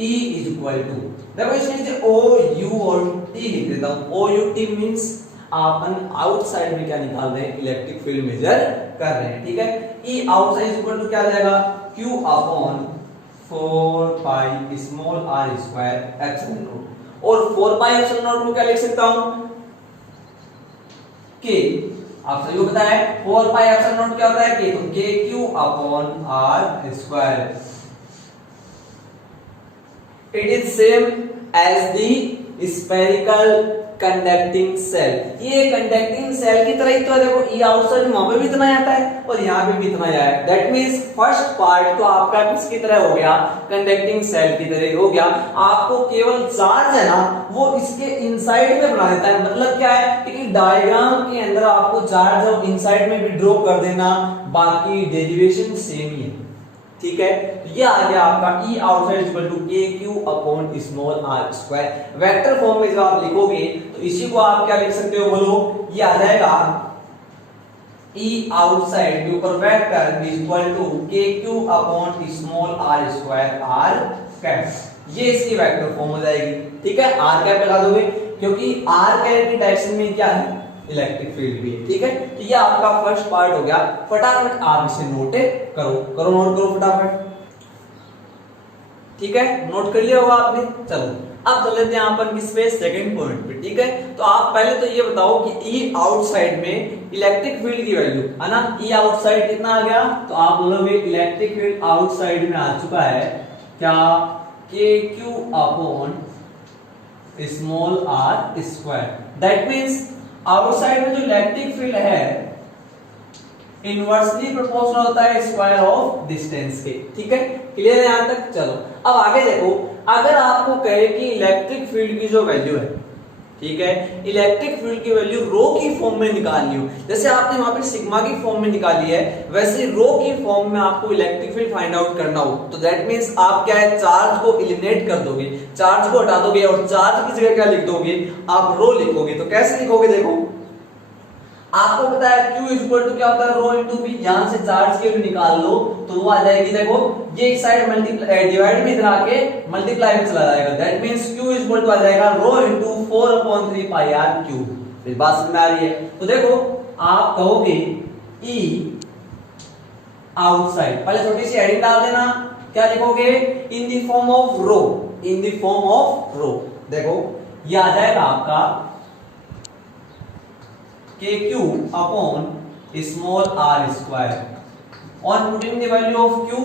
E इज इक्वल टू, देखो इसमें नीचे O U और T लिख देता हूं। O U T मींस अपन आउटसाइड में क्या निकाल रहे हैं, इलेक्ट्रिक फील्ड मेजर कर रहे हैं। ठीक है, E outside is equal to क्या आ जाएगा, Q upon 4 pi small r square epsilon naught, और 4 पाई एप्सिलॉन नॉट को क्या लिख सकता हूं, K। आप सभी को पता है 4 पाई एप्सिलॉन नॉट क्या होता है, K, तो KQ upon r square. It is same as the spherical conducting cell। ये कंडक्टिंग सेल की तरह ही तो है, देखो ये आउटसाइड वहां पे भी इतना आता है और यहाँ पे भी इतना आया है। दैट मींस फर्स्ट पार्ट तो आपका किसकी तरह हो गया, कंडक्टिंग सेल की तरह हो गया। आपको केवल चार्ज है ना वो इसके इनसाइड में बना देता है, मतलब क्या है कि डायग्राम के अंदर आपको चार्ज और इनसाइड में भी ड्रॉ कर देना, बाकी डेरिवेशन सेम ही है। ठीक है, ये आ गया आपका E outside equal to KQ upon small r square. Vector form में जब आप लिखोगे तो इसी को आप क्या लिख सकते हो, बोलो, ये आ जाएगा E आउटसाइड के ऊपर vector equal to KQ upon small r square r cap. ये इसकी वेक्टर फॉर्म हो जाएगी। ठीक है, r कैप लगा दोगे क्योंकि r कैप की डायरेक्शन में क्या है, इलेक्ट्रिक फील्ड भी है। ठीक है, तो ये आपका फर्स्ट पार्ट हो गया। फटाफट आप इसे नोट नोट करो फटाफट। ठीक है, नोट कर लिया होगा आपने। चलो अब चल लेते हैं यहाँ पर किस पे, सेकंड पॉइंट पे। ठीक है, तो आप पहले तो ये बताओ कि E आउटसाइड में इलेक्ट्रिक फील्ड की वैल्यू है ना, E आउटसाइड कितना आ गया, तो आप बोलोगे इलेक्ट्रिक फील्ड आउटसाइड में आ चुका है क्या, KQ upon small r square. That means outside में जो इलेक्ट्रिक फील्ड है इनवर्सली प्रोपोर्शनल होता है स्क्वायर ऑफ डिस्टेंस के। ठीक है, क्लियर है यहां तक? चलो अब आगे देखो, अगर आपको कहे कि इलेक्ट्रिक फील्ड की जो वैल्यू है, ठीक है, इलेक्ट्रिक फील्ड की वैल्यू रो की फॉर्म में निकालनी हो, जैसे आपने वहां पे सिग्मा की फॉर्म में निकाली है, वैसे रो की फॉर्म में आपको इलेक्ट्रिक फील्ड फाइंड आउट करना हो, तो दैट मींस आप क्या है, चार्ज को एलिमिनेट कर दोगे, चार्ज को हटा दोगे और चार्ज की जगह क्या लिख दोगे, आप रो लिखोगे। तो कैसे लिखोगे, देखो आपको पता है Q इक्वल टू क्या होता है, रो इनटू V। यहां से चार्ज की वैल्यू निकाल लो तो वो आ जाएगी, देखो ये एक साइड मल्टीप्लाई डिवाइड में इधर आके मल्टीप्लाई में चला जाएगा। That means Q equal to आ जाएगा rho into 4/3 pi r cube. इस बात समझ में आ रही है? तो देखो आप कहोगे E आउटसाइड, पहले छोटी सी हेडिंग डाल देना, क्या लिखोगे, in the form of rho, in the form of rho. देखो ये आ जाएगा आपका KQ upon small r square on putting the value of Q,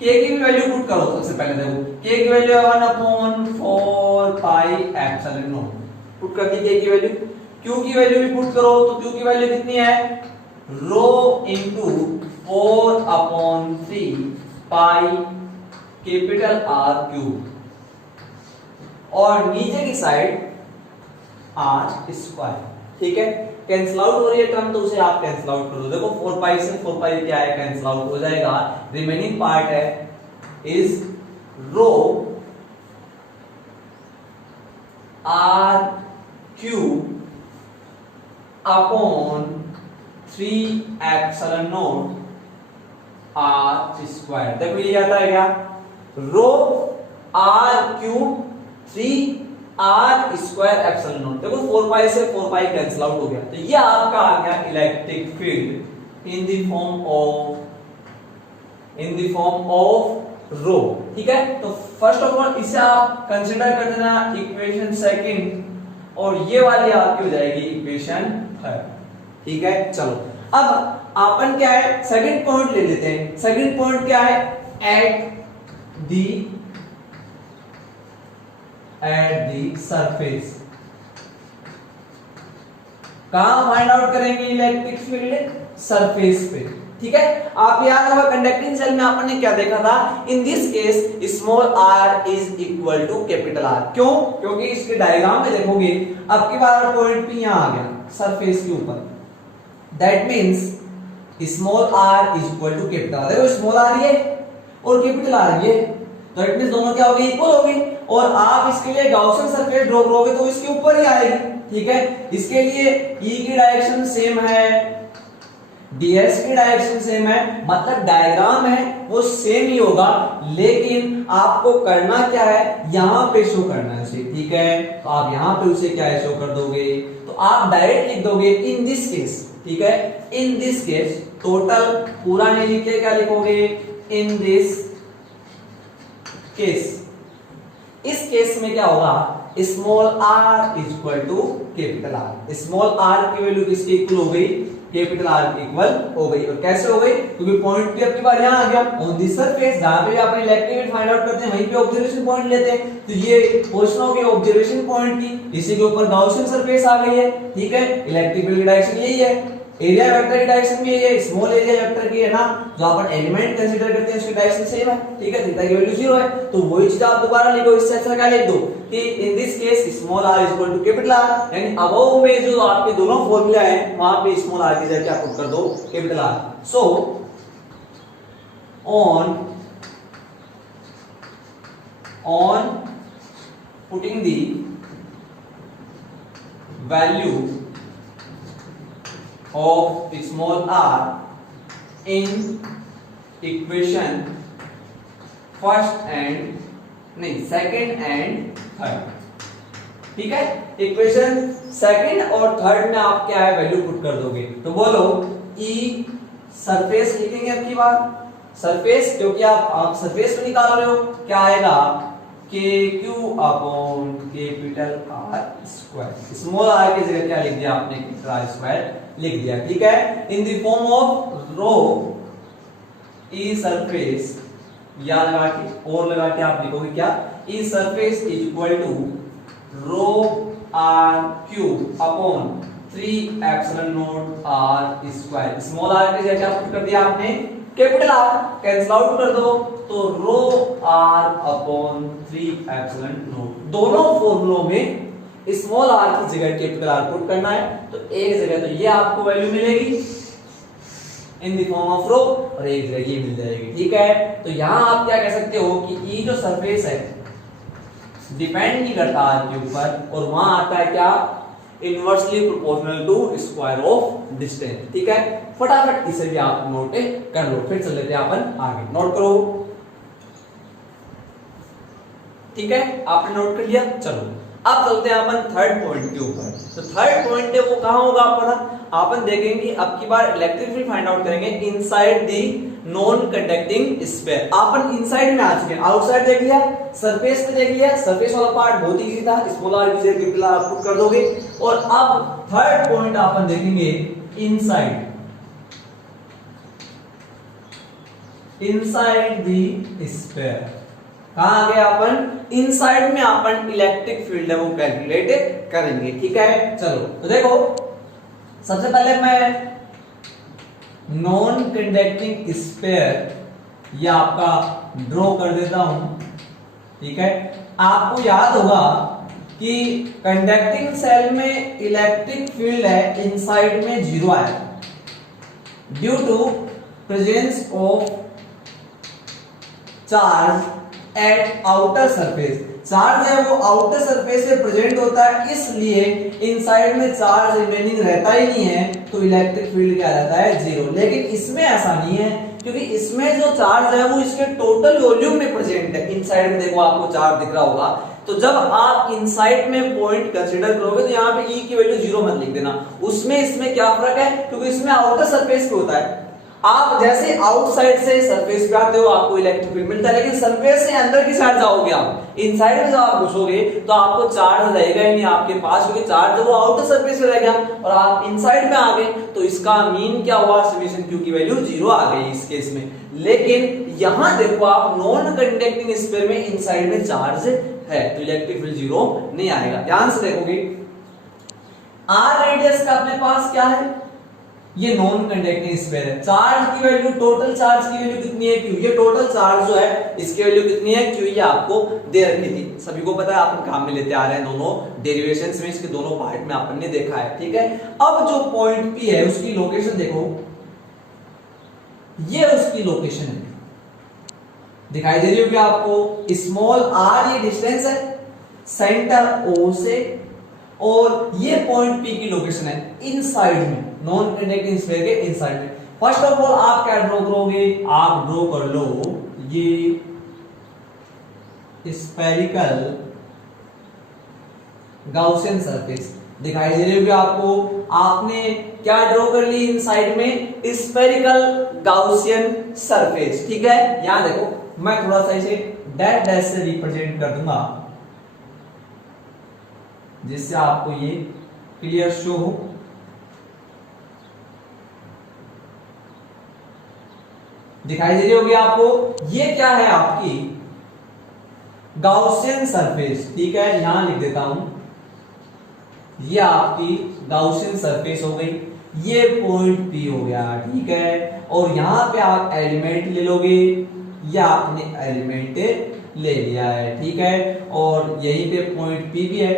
K की भी वैल्यू पुट करो। सबसे पहले देखो K की वैल्यू है 1/4 पाई एप्सिलॉन नॉट, पुट कर दी K की वैल्यू। Q की वैल्यू भी पुट करो, तो Q की वैल्यू कितनी है, rho into 4/3 pi capital R cube, और नीचे की साइड r स्क्वायर। ठीक है, कैंसिल आउट हो रही है टर्म तो उसे आप कैंसिल आउट कर दो। देखो 4 पाई से 4 पाई क्या है, कैंसिल आउट हो जाएगा। रिमेनिंग पार्ट है is rho r cube upon 3 epsilon naught r square. देखो ये आता है क्या, rho r cube 3 r square epsilon naught. देखो 4 पाई से 4 पाई कैंसिल आउट हो गया, तो ये आपका आ गया electric field in the form of rho. ठीक है, तो फर्स्ट ऑफ ऑल इसे आप कंसीडर कर देना इक्वेशन सेकंड, और ये वाली आपकी हो जाएगी इक्वेशन है। ठीक है, चलो अब अपन क्या है सेकंड पॉइंट ले लेते हैं। सेकंड पॉइंट क्या है, एट दी सरफेस। कहां फाइंड आउट करेंगे इलेक्ट्रिक फील्ड, सरफेस पे। ठीक है, आप याद होगा कंडक्टिंग सेल में आपने क्या देखा था, in this case small r is equal to capital R। क्यों? क्योंकि इसके डायग्राम में देखोगे अब की बार पॉइंट P यहां आ गया सरफेस के ऊपर, that means small r is equal to capital R। देखो स्मॉल r ये और कैपिटल R ये, तो इट मींस दोनों क्या हो गए, इक्वल हो गए। और आप इसके लिए गॉसियन सरफेस ड्रॉ करोगे तो इसके ऊपर ही आएगी। ठीक है, इसके लिए E की डायरेक्शन सेम है, ds की डायरेक्शन सेम है, मतलब डायग्राम है वो सेम ही होगा, लेकिन आपको करना क्या है, यहां पे शो करना है उसे। ठीक है, तो आप यहां पे उसे क्या है शो कर दोगे, तो आप डायरेक्ट लिख दोगे इन दिस केस। ठीक है, इन दिस केस, टोटल पूरा नहीं लिखे, क्या लिखोगे, इन दिस केस। इस केस में क्या होगा, small r is equal to capital R। Small r की वैल्यू किसके इक्वल हो गई, कैपिटल R के इक्वल हो गई। और कैसे हो गई, क्योंकि पॉइंट पे आपकी बार यहां आ गया ऑन दी सरफेस, जहां पे आप इलेक्ट्रिक फील्ड फाइंड आउट करते हैं वहीं पे ऑब्जर्वेशन पॉइंट लेते हैं। तो ये क्वेश्चन हो गया ऑब्जर्वेशन पॉइंट की, इसी के ऊपर गॉसियन सरफेस आ गई है। ठीक है, इलेक्ट्रिक फील्ड की डायरेक्शन यही है, एरिया वेक्टर की डायरेक्शन भी यही है, स्मॉल एरिया वेक्टर की है ना, जो अपन एलिमेंट कंसीडर करते हैं उसकी डायरेक्शन सेम है। ठीक है, थीटा की वैल्यू 0 है, तो वही चीज आप दोबारा लिखो, इससे अच्छा क्या लिख दो कि in this case small r is equal to capital R, यानी अबव में जो आपके दोनों फार्मूला है वहां पे स्मॉल r की जगह क्या पुट कर दो, capital R। So on putting the value of small r in equation first and नहीं second and third। ठीक है, इक्वेशन सेकंड और थर्ड में आप क्या है वैल्यू पुट कर दोगे, तो बोलो E सरफेस लिखेंगे आपकी बात सरफेस, क्योंकि आप सरफेस को निकाल रहे हो, क्या आएगा KQ upon capital R square. Small r की जगह क्या लिख दिया आपने, कैपिटल R स्क्वायर लिख दिया। ठीक है, in the form of rho E surface, या लगा के और लगा के आप लिखोगे क्या, E surface is equal to rho r cube upon 3 epsilon naught r square. Small r की जगह क्या पुट कर दिया आपने, कैपिटल R, कैंसिल आउट कर दो तो रो r अपॉन 3 एप्सिलॉन नॉट। दोनों फॉर्मूलों में स्मॉल r की जगह कैपिटल R पुट करना है, तो एक जगह तो ये आपको वैल्यू मिलेगी इन द फॉर्म ऑफ रो, और एक जगह ये मिल जाएगी। ठीक है, तो यहां आप क्या कह सकते हो कि E जो सरफेस है डिपेंड नहीं करता r के ऊपर, और वहां आता है क्या, inversely proportional to square of distance. ठीक है, फटाफट इसे भी आप नोट कर लो, फिर चल लेते हैं अपन आगे, नोट करो। ठीक है, आपने नोट कर लिया, चलो अब चलते हैं अपन थर्ड पॉइंट के ऊपर। तो थर्ड पॉइंट है वो कहां होगा आप पता, अपन देखेंगे अब की बार इलेक्ट्रिक फील्ड फाइंड आउट करेंगे inside the non conducting sphere. Upon inside में आ चुके हैं, आउटसाइड देख लिया, सरफेस पे देख लिया, सरफेस वाला पार्ट बहुत इजी था, स्मॉल r की जगह कैपिटल R पुट कर दोगे। और अब थर्ड पॉइंट अपन देखेंगे इनसाइड दी स्फीयर। कहां आ गए अपन, इनसाइड में अपन इलेक्ट्रिक फील्ड है वो कैलकुलेट करेंगे। ठीक है, चलो तो देखो सबसे पहले मैं नॉन कंडक्टिंग स्फीयर ये आपका ड्रॉ कर देता हूं। ठीक है, आपको याद होगा कि कंडक्टिंग सेल में इलेक्ट्रिक फील्ड है इनसाइड में 0 आया due to presence of charge at outer surface. Charge है वो आउटर सरफेस पे प्रेजेंट होता है, इसलिए इनसाइड में चार्ज रिमेनिंग रहता ही नहीं है, तो इलेक्ट्रिक फील्ड क्या रहता है 0। लेकिन इसमें ऐसा नहीं है, क्योंकि इसमें जो चार्ज है वो इसके टोटल वॉल्यूम में प्रेजेंट है। इनसाइड में देखो आपको चार्ज दिख रहा होगा, तो जब आप इनसाइड में पॉइंट कंसीडर करोगे तो यहाँ पे E की वैल्यू 0 मत लिख देना, उसमें इसमें क्या फर्क है, क्योंकि इसमें आउटर सरफेस पे होता है, आप जैसे आउटसाइड से सरफेस पे आते हो आपको इलेक्ट्रिक फील्ड मिलता है, लेकिन सरफेस से अंदर की साइड जाओगे आप, इनसाइड में जब आप घुसोगे तो आपको चार्ज रहेगा ही नहीं आपके पास, क्योंकि चार्ज वो आउटर सरफेस पे रह गया और आप इनसाइड में आ गए, तो इसका मीन क्या हुआ, समेशन क्यू की वैल्यू 0 आ गई इस केस में। लेकिन यहां देखो आप नॉन कंडक्टिंग स्फीयर में इनसाइड में चार्ज है तो इलेक्ट्रिक फील्ड 0 नहीं आएगा। ध्यान से देखोगे आर रेडियस का अपने पास क्या है, ये नॉन कंडक्टिंग स्फीयर है, चार्ज की वैल्यू, टोटल चार्ज की वैल्यू कितनी है क्यू, ये टोटल चार्ज जो है इसकी वैल्यू कितनी है क्यू, ये आपको दे रखी थी, सभी को पता है, आप काम में लेते आ रहे हैं, दोनों डेरिवेशंस में इसके दोनों पार्ट में आपन ने देखा है, ठीक है। अब जो पॉइंट पी है उसकी लोकेशन देखो, ये उसकी लोकेशन है, दिखाई दे रही होगी आपको, स्मॉल आर ये डिस्टेंस है सेंटर ओ से, और ये पॉइंट पी की लोकेशन है इनसाइड में, नॉन कंडक्टिंग स्फीयर के इनसाइड में। फर्स्ट ऑफ ऑल आप क्या ड्रॉ करोगे, आप ड्रॉ कर लो ये स्फेरिकल गाउसियन सरफेस, दिखाई दे रही होगी आपको, आपने क्या ड्रॉ कर ली इनसाइड में, स्फेरिकल गाउसियन सरफेस, ठीक है। यहां देखो मैं थोड़ा सा इसे डैश डैश से रिप्रेजेंट कर दूंगा जिससे आपको ये क्लियर शो हो। दिखाई दे रही होगी आपको, ये क्या है आपकी गाउसियन सरफेस, ठीक है, यहां लिख देता हूं, ये आपकी गाउसियन सरफेस हो गई, ये पॉइंट पी हो गया, ठीक है, और यहां पे आप एलिमेंट ले लोगे, या आपने एलिमेंट ले लिया है, ठीक है, और यहीं पे पॉइंट पी भी है,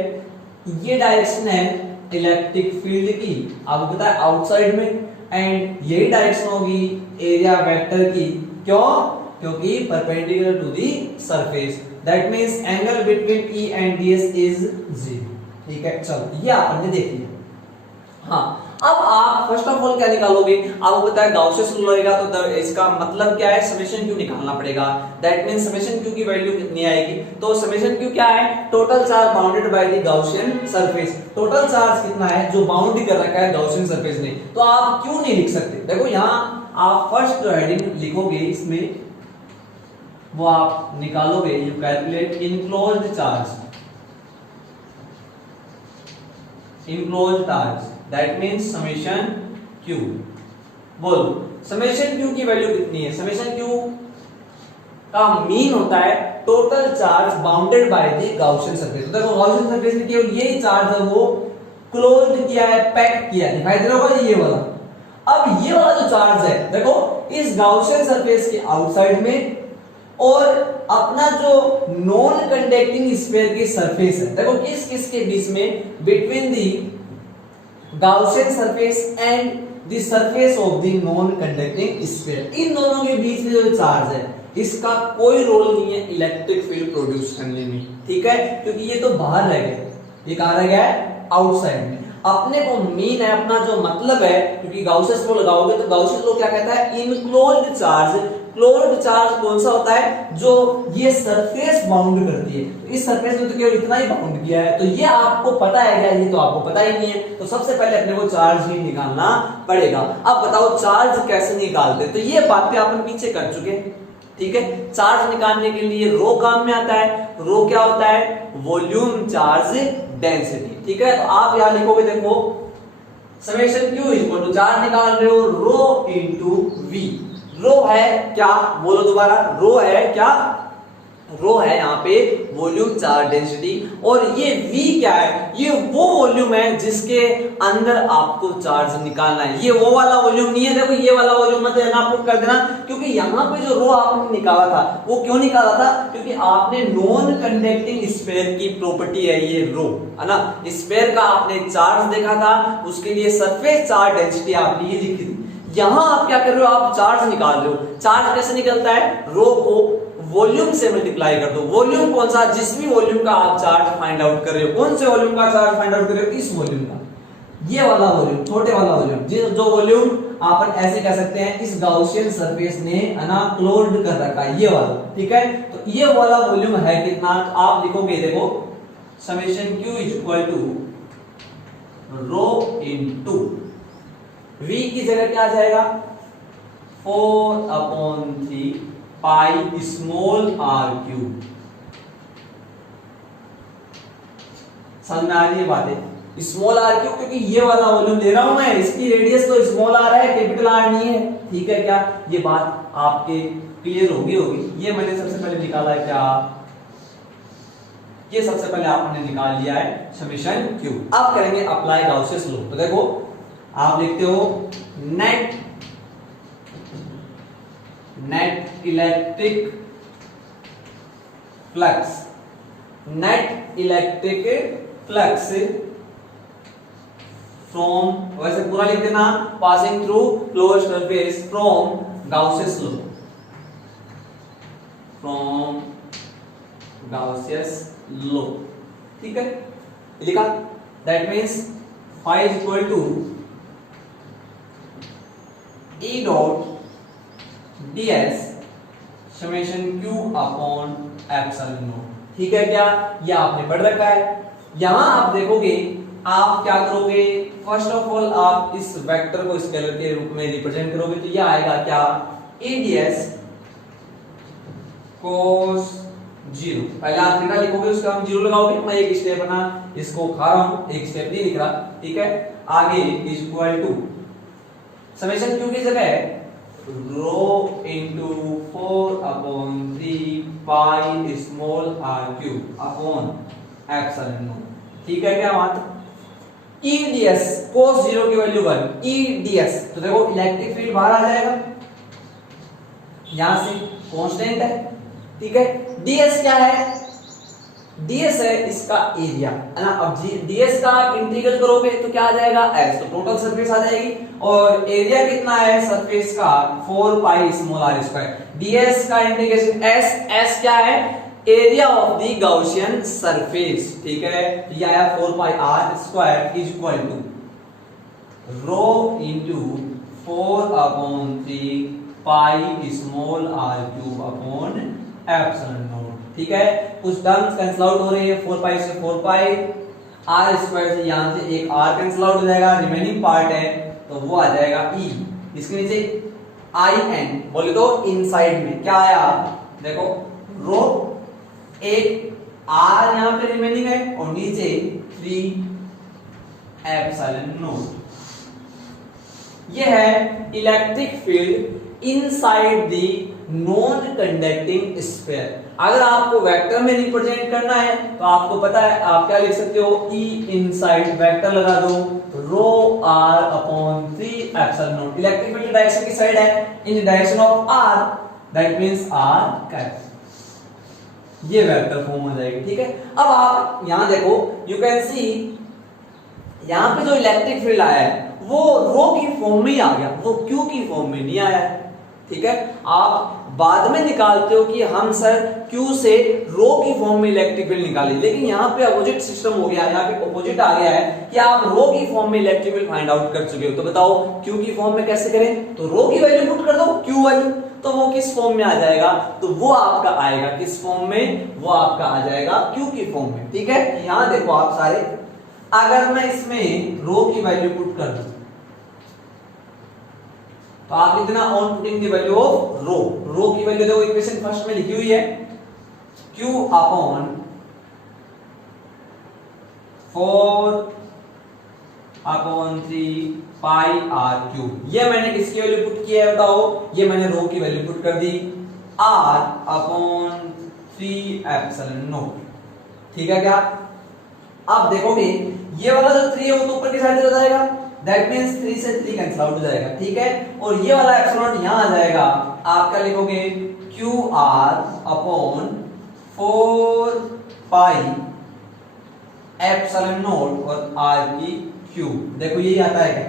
ये डायरेक्शन है इलेक्ट्रिक फील्ड की, आपको पता है आउटसाइड में, एंड यही डायरेक्शन होगी एरिया वेक्टर की, क्यों, क्योंकि perpendicular to the surface, that means angle between E and ds is 0, ठीक है। चलो ये आपने देख लिया। हाँ, अब आप फर्स्ट ऑफ ऑल क्या निकालोगे, आपको पता है गाउसियन रूल रहेगा तो इसका मतलब क्या है, समेशन क्यू निकालना पड़ेगा, दैट मींस समेशन क्यू की वैल्यू कितनी आएगी, तो समेशन क्यू क्या है, total charge bounded by the Gaussian surface, total charge कितना है जो बाउंड कर रखा है गाउसियन सरफेस ने, तो आप क्यों नहीं लिख सकते, देखो यहां आप फर्स्ट जो हेडिंग लिखोगे इसमें वो आप निकालोगे, you calculate enclosed charge, enclosed charge, that means summation Q, बोलो समेशन क्यू की वैल्यू कितनी है, समेशन क्यू का मीन होता है total charge bounded by the Gaussian surface, तो देखो गाउसियन सरफेस में केवल यही चार्ज है वो क्लोज्ड किया है, पैक किया है, दिखाई दे रहा होगा ये वाला। अब ये वाला जो चार्ज है देखो इस गाउसियन सरफेस के आउटसाइड में, और अपना जो नॉन कंडक्टिंग स्फीयर की सरफेस है, देखो किस किस के बीच में, between the Gaussian surface and the surface of the non conducting sphere, इन दोनों के बीच में जो चार्ज है इसका कोई रोल नहीं है इलेक्ट्रिक फील्ड प्रोड्यूस करने में, ठीक है, क्योंकि ये तो बाहर रह गया, ये कहां रह गया है, आउटसाइड में। अपने को मीन है, अपना जो मतलब है, क्योंकि गाउसियन लॉ लगाओगे तो गाउसियन लॉ क्या कहता है, इनक्लोज्ड चार्ज, क्लोज्ड चार्ज कौन सा होता है, जो ये सरफेस बाउंड करती है, तो इस सरफेस में तो केवल इतना ही बाउंड किया है, तो ये आपको पता है क्या, ये तो आपको पता ही नहीं है, तो सबसे पहले अपने को चार्ज ही निकालना पड़ेगा। अब बताओ चार्ज कैसे निकालते, तो ये बातें अपन पीछे कर चुके हैं, ठीक है। चार्ज निकालने के लिए रो काम में आता है, रो क्या होता है, वॉल्यूम चार्ज डेंसिटी, ठीक है। तो आप यहां लिखोगे, देखो summation q equal to, charge निकाल रहे हो रो इनटू वी, रो है क्या, बोलो दोबारा, रो है क्या, रो है यहाँ पे वॉल्यूम चार्ज डेंसिटी, और ये V क्या है, ये वो वॉल्यूम है जिसके अंदर आपको चार्ज निकालना है, ये वो वाला वॉल्यूम नहीं है, देखो ये वाला वॉल्यूम मत देना, आपको कर देना, क्योंकि यहाँ पे जो रो आपने निकाला था वो क्यों निकाला था, क्योंकि आपने नॉन कंडक्टिंग स्फीयर की प्रॉपर्टी है ये रो, है ना, स्फीयर का आपने चार्ज देखा था, उसके लिए सरफेस चार्ज डेंसिटी आपने ये लिखी थी। यहां आप क्या कर रहे हो, आप चार्ज निकाल रहे हो, चार्ज कैसे निकलता है, रो को वॉल्यूम से मल्टीप्लाई कर दो, वॉल्यूम कौन सा, जिस भी वॉल्यूम का आप चार्ज फाइंड आउट कर रहे हो, कौन से वॉल्यूम का चार्ज फाइंड आउट कर रहे हो, इस वॉल्यूम का, ये वाला वॉल्यूम, छोटे वाला वॉल्यूम, जो वॉल्यूम अपन ऐसे कह सकते हैं इस गाउसियन सरफेस ने क्लोज्ड कर रखा है, ये वाला, ठीक है। तो ये वाला वॉल्यूम है कितना, आप लिखोगे, देखो summation q equal to rho into V की जगह क्या आ जाएगा, 4/3 पाई स्मॉल r क्यूब। समझ में आ रही है बातें? स्मॉल r क्यों? क्योंकि ये वाला वॉल्यूम ले रहा हूं मैं, इसकी रेडियस तो स्मॉल r है, कैपिटल R नहीं है। ठीक है क्या? ये बात आपके क्लियर होगी? ये मैंने सबसे पहले निकाला है क्या? ये सबसे पहले आपने निकाल लिया है समेशन क्यू। अब करेंगे अप्लाई गाउसियस लॉ। तो देखो आप लिखते हो नेट इलेक्ट्रिक फ्लक्स फ्रॉम, वैसे पूरा लिख देना, passing through closed surface from Gauss's law, from Gauss's law. ठीक है, लिखा। That means phi is equal to E dot ds summation q upon epsilon naught। ठीक है क्या? ये आपने पढ़ रखा है। यहां आप देखोगे, आप क्या करोगे? फर्स्ट ऑफ ऑल आप इस वेक्टर को स्केलर के रूप में रिप्रेजेंट करोगे, तो ये आएगा क्या? ds cos 0। पहले आप थीटा लिखोगे, उसका हम 0 लगाओगे। मैं एक स्टेप बना इसको खा रहा हूं, एक स्टेप नहीं लिख रहा। ठीक है, आगे is equal to summation Q की जगह rho into 4/3 pi small r cube upon epsilon not. ठीक है क्या बात? eds cos 0 की वैल्यू 1, eds। तो देखो इलेक्ट्रिक फील्ड बाहर आ जाएगा, यहां से कांस्टेंट है। ठीक है, ds क्या है? ds है इसका एरिया, है ना। अब ds का आप इंटीग्रल करोगे तो क्या आ जाएगा? s। तो टोटल सरफेस आ जाएगी, और एरिया कितना है सरफेस का? 4 pi small r square. ds का इंटीग्रेशन s क्या है? Area of the Gaussian surface. ठीक है, ये आया 4 pi r square is equal to rho into 4/3 pi small r cube upon epsilon not. ठीक है, कुछ टर्म्स कैंसिल आउट हो रही है, 4 पाई से 4 पाई, r स्क्वायर से यहां से एक r कैंसिल आउट हो जाएगा, रिमेनिंग पार्ट है तो वो आ जाएगा e। इसके नीचे in बोले तो इनसाइड में क्या आया? देखो रो, एक r यहां पे रिमेनिंग है, और नीचे 3 एप्सिलॉन नॉट। ये है electric field inside the non conducting sphere. अगर आपको वेक्टर में रिप्रेजेंट करना है तो आपको पता है आप क्या लिख सकते हो? E इनसाइड वेक्टर लगा दो, रो r upon 3 epsilon not. Electric field direction की साइड है, इन direction of r, that means r cap. ये वेक्टर फॉर्म हो जाएगी। ठीक है, अब आप यहां देखो, यू कैन सी यहां पे जो इलेक्ट्रिक फील्ड आया है वो रो की फॉर्म में ही आ गया, वो क्यू की फॉर्म में नहीं आया है। ठीक है, आप बाद में निकालते हो कि हम सर क्यू से रो की फॉर्म में इलेक्ट्रिक फील्ड निकाले, लेकिन यहाँ पे अपोजिट सिस्टम हो गया, यहाँ पे अपोजिट आ गया है कि आप रो की फॉर्म में इलेक्ट्रिक फील्ड फाइंड आउट कर चुके हो। तो बताओ क्यू की फॉर्म में कैसे करें? तो रो की वैल्यू पुट कर दो, क्यू वैल्यू, तो वो किस फॉर्म में आ जाएगा? तो वो आपका आएगा किस फॉर्म में? वो आपका आ जाएगा क्यू की फॉर्म में। ठीक है, यहाँ देखो आप सारे, अगर मैं इसमें रो की वैल्यू पुट कर दूं तो आप लिखना on putting the value of rho. Rho की वैल्यू देखो इक्वेशन फर्स्ट में लिखी हुई है, q upon 4/3 pi r cube. ये मैंने किसकी वैल्यू पुट किया है बताओ? ये मैंने रो की वैल्यू पुट कर दी, r अपॉन 3 एप्सिलॉन नॉट। ठीक है क्या? अब देखोगे ये वाला जो 3 है वो तो ऊपर की साइड चला जाएगा, दैट मींस 3 से 3 कैंसिल आउट हो जाएगा। ठीक है, और ये वाला एप्सिलॉन यहां आ जाएगा, आप क्या लिखोगे? QR upon 4 pi epsilon naught और r की क्यूब। देखो यही आता है क्या?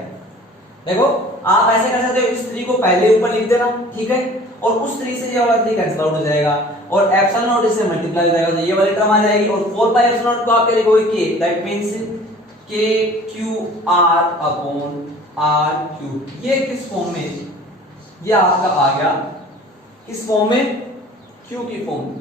देखो आप ऐसे कर सकते हो, इस 3 को पहले ऊपर लिख देना, ठीक है, और उस 3 से ये वाला 3 कैंसिल आउट हो जाएगा, और एप्सिलॉन नॉट इससे मल्टीप्लाई हो जाएगा, तो ये वाली टर्म आ जाएगी, और 4 पाई एप्सिलॉन नॉट को आप क्या लिखोगे? k, that means KQR upon R cube. ये किस फॉर्म में? ये आपका आ गया किस फॉर्म में? Q की फॉर्म में।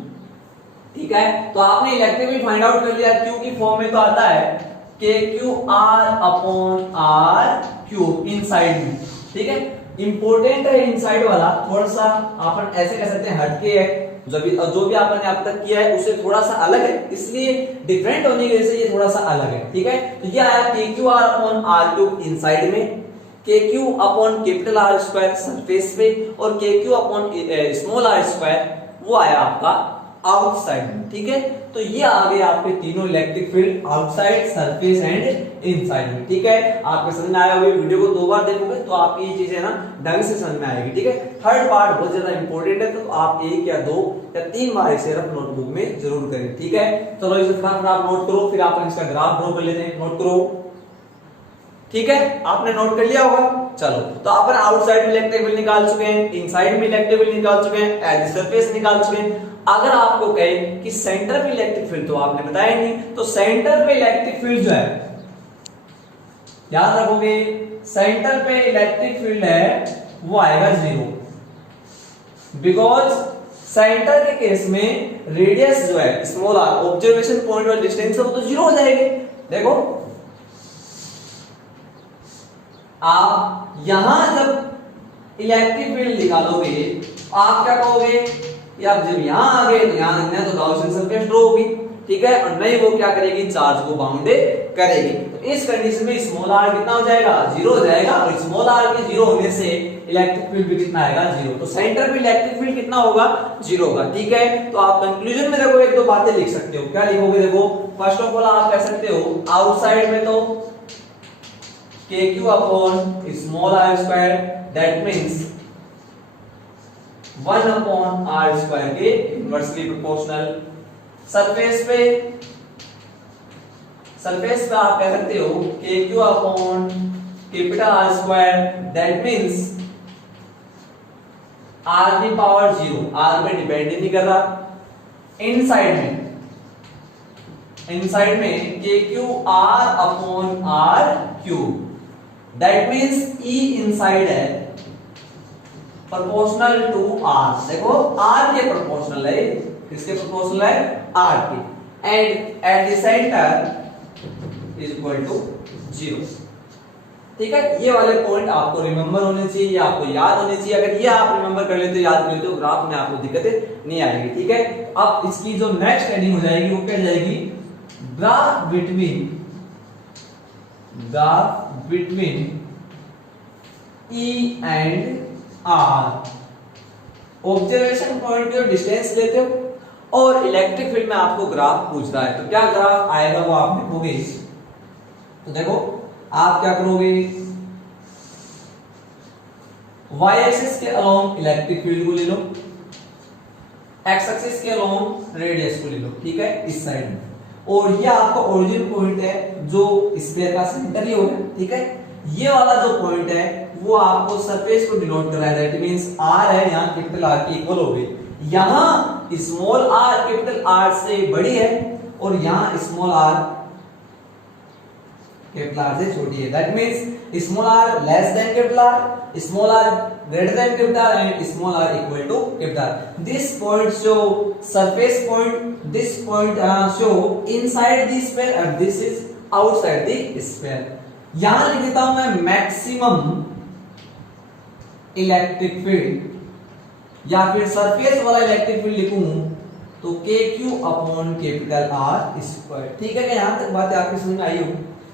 ठीक है, तो आपने इलेक्ट्रिक फील्ड फाइंड आउट कर लिया, Q की फॉर्म में तो आता है KQR upon R cube inside में। ठीक है, इंपॉर्टेंट है इनसाइड वाला, थोड़ा सा अपन ऐसे कह सकते हैं हटके है, जो भी आपने अब तक किया है उससे थोड़ा सा अलग है, इसलिए डिफरेंट होने की वजह से ये थोड़ा सा अलग है, ठीक है। तो ये आया KQR अपॉन R³ इनसाइड में, KQ upon capital R square surface पे, और KQ upon small r square वो आया आपका आउटसाइड में, ठीक है। तो ये आ गए आपके तीनों electric field outside, surface and inside में, ठीक है। आपको समझ में आया होगा, वीडियो को 2 बार देखोगे तो आपकी ये चीजें ना ढंग से समझ में आएगी, ठीक है। थर्ड पार्ट बहुत ज्यादा इंपॉर्टेंट है, तो आप 1 या 2 या 3 बार इसे रफ नोटबुक में जरूर करें, ठीक है। चलो इसे फटाफट आप नोट करो, फिर आप इसका ग्राफ ड्रॉ कर लेते हैं, नोट करो, ठीक है। आपने नोट कर लिया होगा। चलो तो अपन आउटसाइड में इलेक्ट्रिक फील्ड निकाल चुके हैं, इनसाइड में इलेक्ट्रिक फील्ड निकाल चुके हैं, एट द सरफेस निकाल चुके हैं। अगर आपको कहे कि सेंटर पे इलेक्ट्रिक फील्ड, तो आपने बताया नहीं, तो सेंटर पे इलेक्ट्रिक फील्ड जो है, याद रखोगे, सेंटर पे इलेक्ट्रिक फील्ड है वो आएगा 0, बिकॉज सेंटर के केस में रेडियस जो है स्मॉल r, ऑब्जर्वेशन पॉइंट वाला डिस्टेंस है वो तो 0 हो जाएगी। देखो आप यहां जब इलेक्ट्रिक फील्ड निकालोगे आप क्या कहोगे कि आप जब यहां आ गए तो यहां लिखना है तो गॉसियन सरफेस ड्रॉ होगी, ठीक है, और नहीं वो क्या करेगी, चार्ज को बाउंड करेगी। तो इस कंडीशन में स्मॉल r कितना हो जाएगा, 0 हो जाएगा, और स्मॉल r के 0 होने से इलेक्ट्रिक फील्ड भी कितना आएगा, 0। तो सेंटर पे इलेक्ट्रिक फील्ड कितना होगा, 0 होगा, ठीक है। तो आप कंक्लूजन में देखो 1-2 बातें लिख सकते हो, क्या लिखोगे, देखो फर्स्ट ऑफ ऑल आप कह सकते हो आउटसाइड में तो KQ upon small r square, that means 1 upon r square के इनवर्सली प्रोपोर्शनल। सरफेस पे आप कह सकते हो KQ upon capital R square, that means r की पावर 0, r पे डिपेंड नहीं कर रहा। इनसाइड में KQ R upon R cube, that means E inside है प्रोपोर्शनल टू R। देखो R के प्रोपोर्शनल है, किसके प्रोपोर्शनल है, R के, and at the centre is equal to 0, ठीक है। ये वाले पॉइंट आपको रिमेंबर होने चाहिए, आपको याद होने चाहिए। अगर ये आप रिमेंबर कर लेते हो, याद कर लेते हो, ग्राफ में आपको दिक्कतें नहीं आएगी, ठीक है। अब इसकी जो नेक्स्ट हेडिंग हो जाएगी वो क्या जाएगी, graph between E and R। Observation point के डिस्टेंस लेते हो और इलेक्ट्रिक फील्ड में आपको ग्राफ पूछ रहा है, तो क्या ग्राफ आएगा वो आप लिखोगे। तो देखो आप क्या करोगे, y एक्सिस के अलोंग इलेक्ट्रिक फील्ड को ले लो, x एक्सिस के अलोंग रेडियस को ले लो, ठीक है, इस साइड में, और ये आपका ओरिजिन पॉइंट है जो स्फीयर का सेंटर ही होगा, ठीक है। ये वाला जो पॉइंट है वो आपको सरफेस को डिनोट कर रहा है, दैट मींस r है, यहां कैपिटल R की इक्वल हो गई, यहां स्मॉल r कैपिटल R से बड़ी है और यहां स्मॉल r कैपिटल R से छोटी है, that means small r less than capital R, small r greater than capital R and small r equal to capital R। This point show surface point, this point show inside the sphere and this is outside the sphere. यहां लिख देता हूं मैं maximum electric field, या फिर surface वाला electric field लिखूं तो KQ upon capital R square, ठीक है। यहां तक बातें आपकी समझ में आई हो।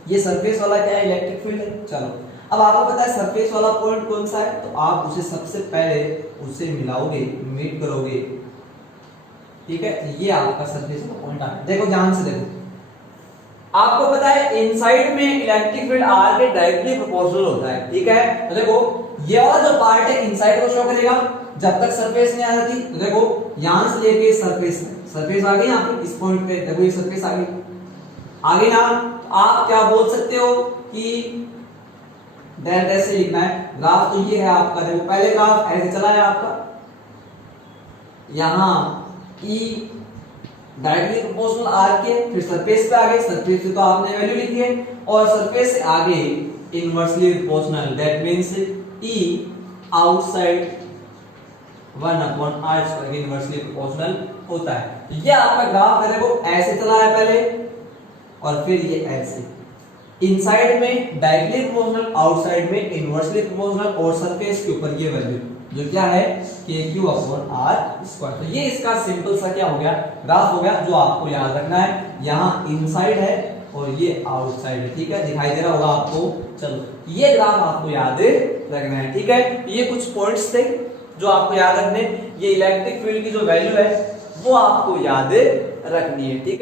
ये सरफेस वाला क्या है, इलेक्ट्रिक फील्ड है। चलो अब आपको पता है सरफेस वाला पॉइंट कौन सा है, तो आप उसे सबसे पहले उसे मिलाओगे, मीट करोगे, ठीक है। ये आपका सरफेस वाला पॉइंट आ गया। देखो ध्यान से देखो, आपको पता है इनसाइड में इलेक्ट्रिक फील्ड R के डायरेक्टली प्रोपोर्शनल होता है, ठीक है। तो देखो ये वाला जो पार्ट है इनसाइड को शो करेगा जब तक सरफेस नहीं आ जाती। तो देखो यहां से लेके सरफेस आ गई, यहां पे इस पॉइंट पे देखो ये सरफेस आ गई ना। तो आप क्या बोल सकते हो कि दैट ऐसे लिखना है। ग्राफ तो ये है आपका, देखो पहले ग्राफ ऐसे चला है आपका, यहां E डायरेक्टली प्रोपोर्शनल R के, फिर सरफेस पे आ गए, सरफेस पे तो आपने वैल्यू लिखी है, और सरफेस से आगे inversely proportional, that means E outside 1 upon R square inversely proportional होता है। ये आपका ग्राफ है, देखो ऐसे चला है पहले और फिर ये ऐसे, इनसाइड में डायरेक्टली प्रोपोर्शनल, आउटसाइड में इनवर्सली प्रोपोर्शनल और सरफेस के ऊपर ये वैल्यू जो क्या है KQ/R²। तो ये इसका सिंपल सा क्या हो गया, ग्राफ हो गया, जो आपको याद रखना है। यहाँ इनसाइड है और ये आउटसाइड है, ठीक है, दिखाई दे रहा होगा आपको। चलो ये ग्राफ आपको याद रखना है, ठीक है। ये कुछ पॉइंट्स थे जो आपको याद रखने। ये इलेक्ट्रिक फील्ड की जो वैल्यू है वो आपको याद रखनी है, ठीक है।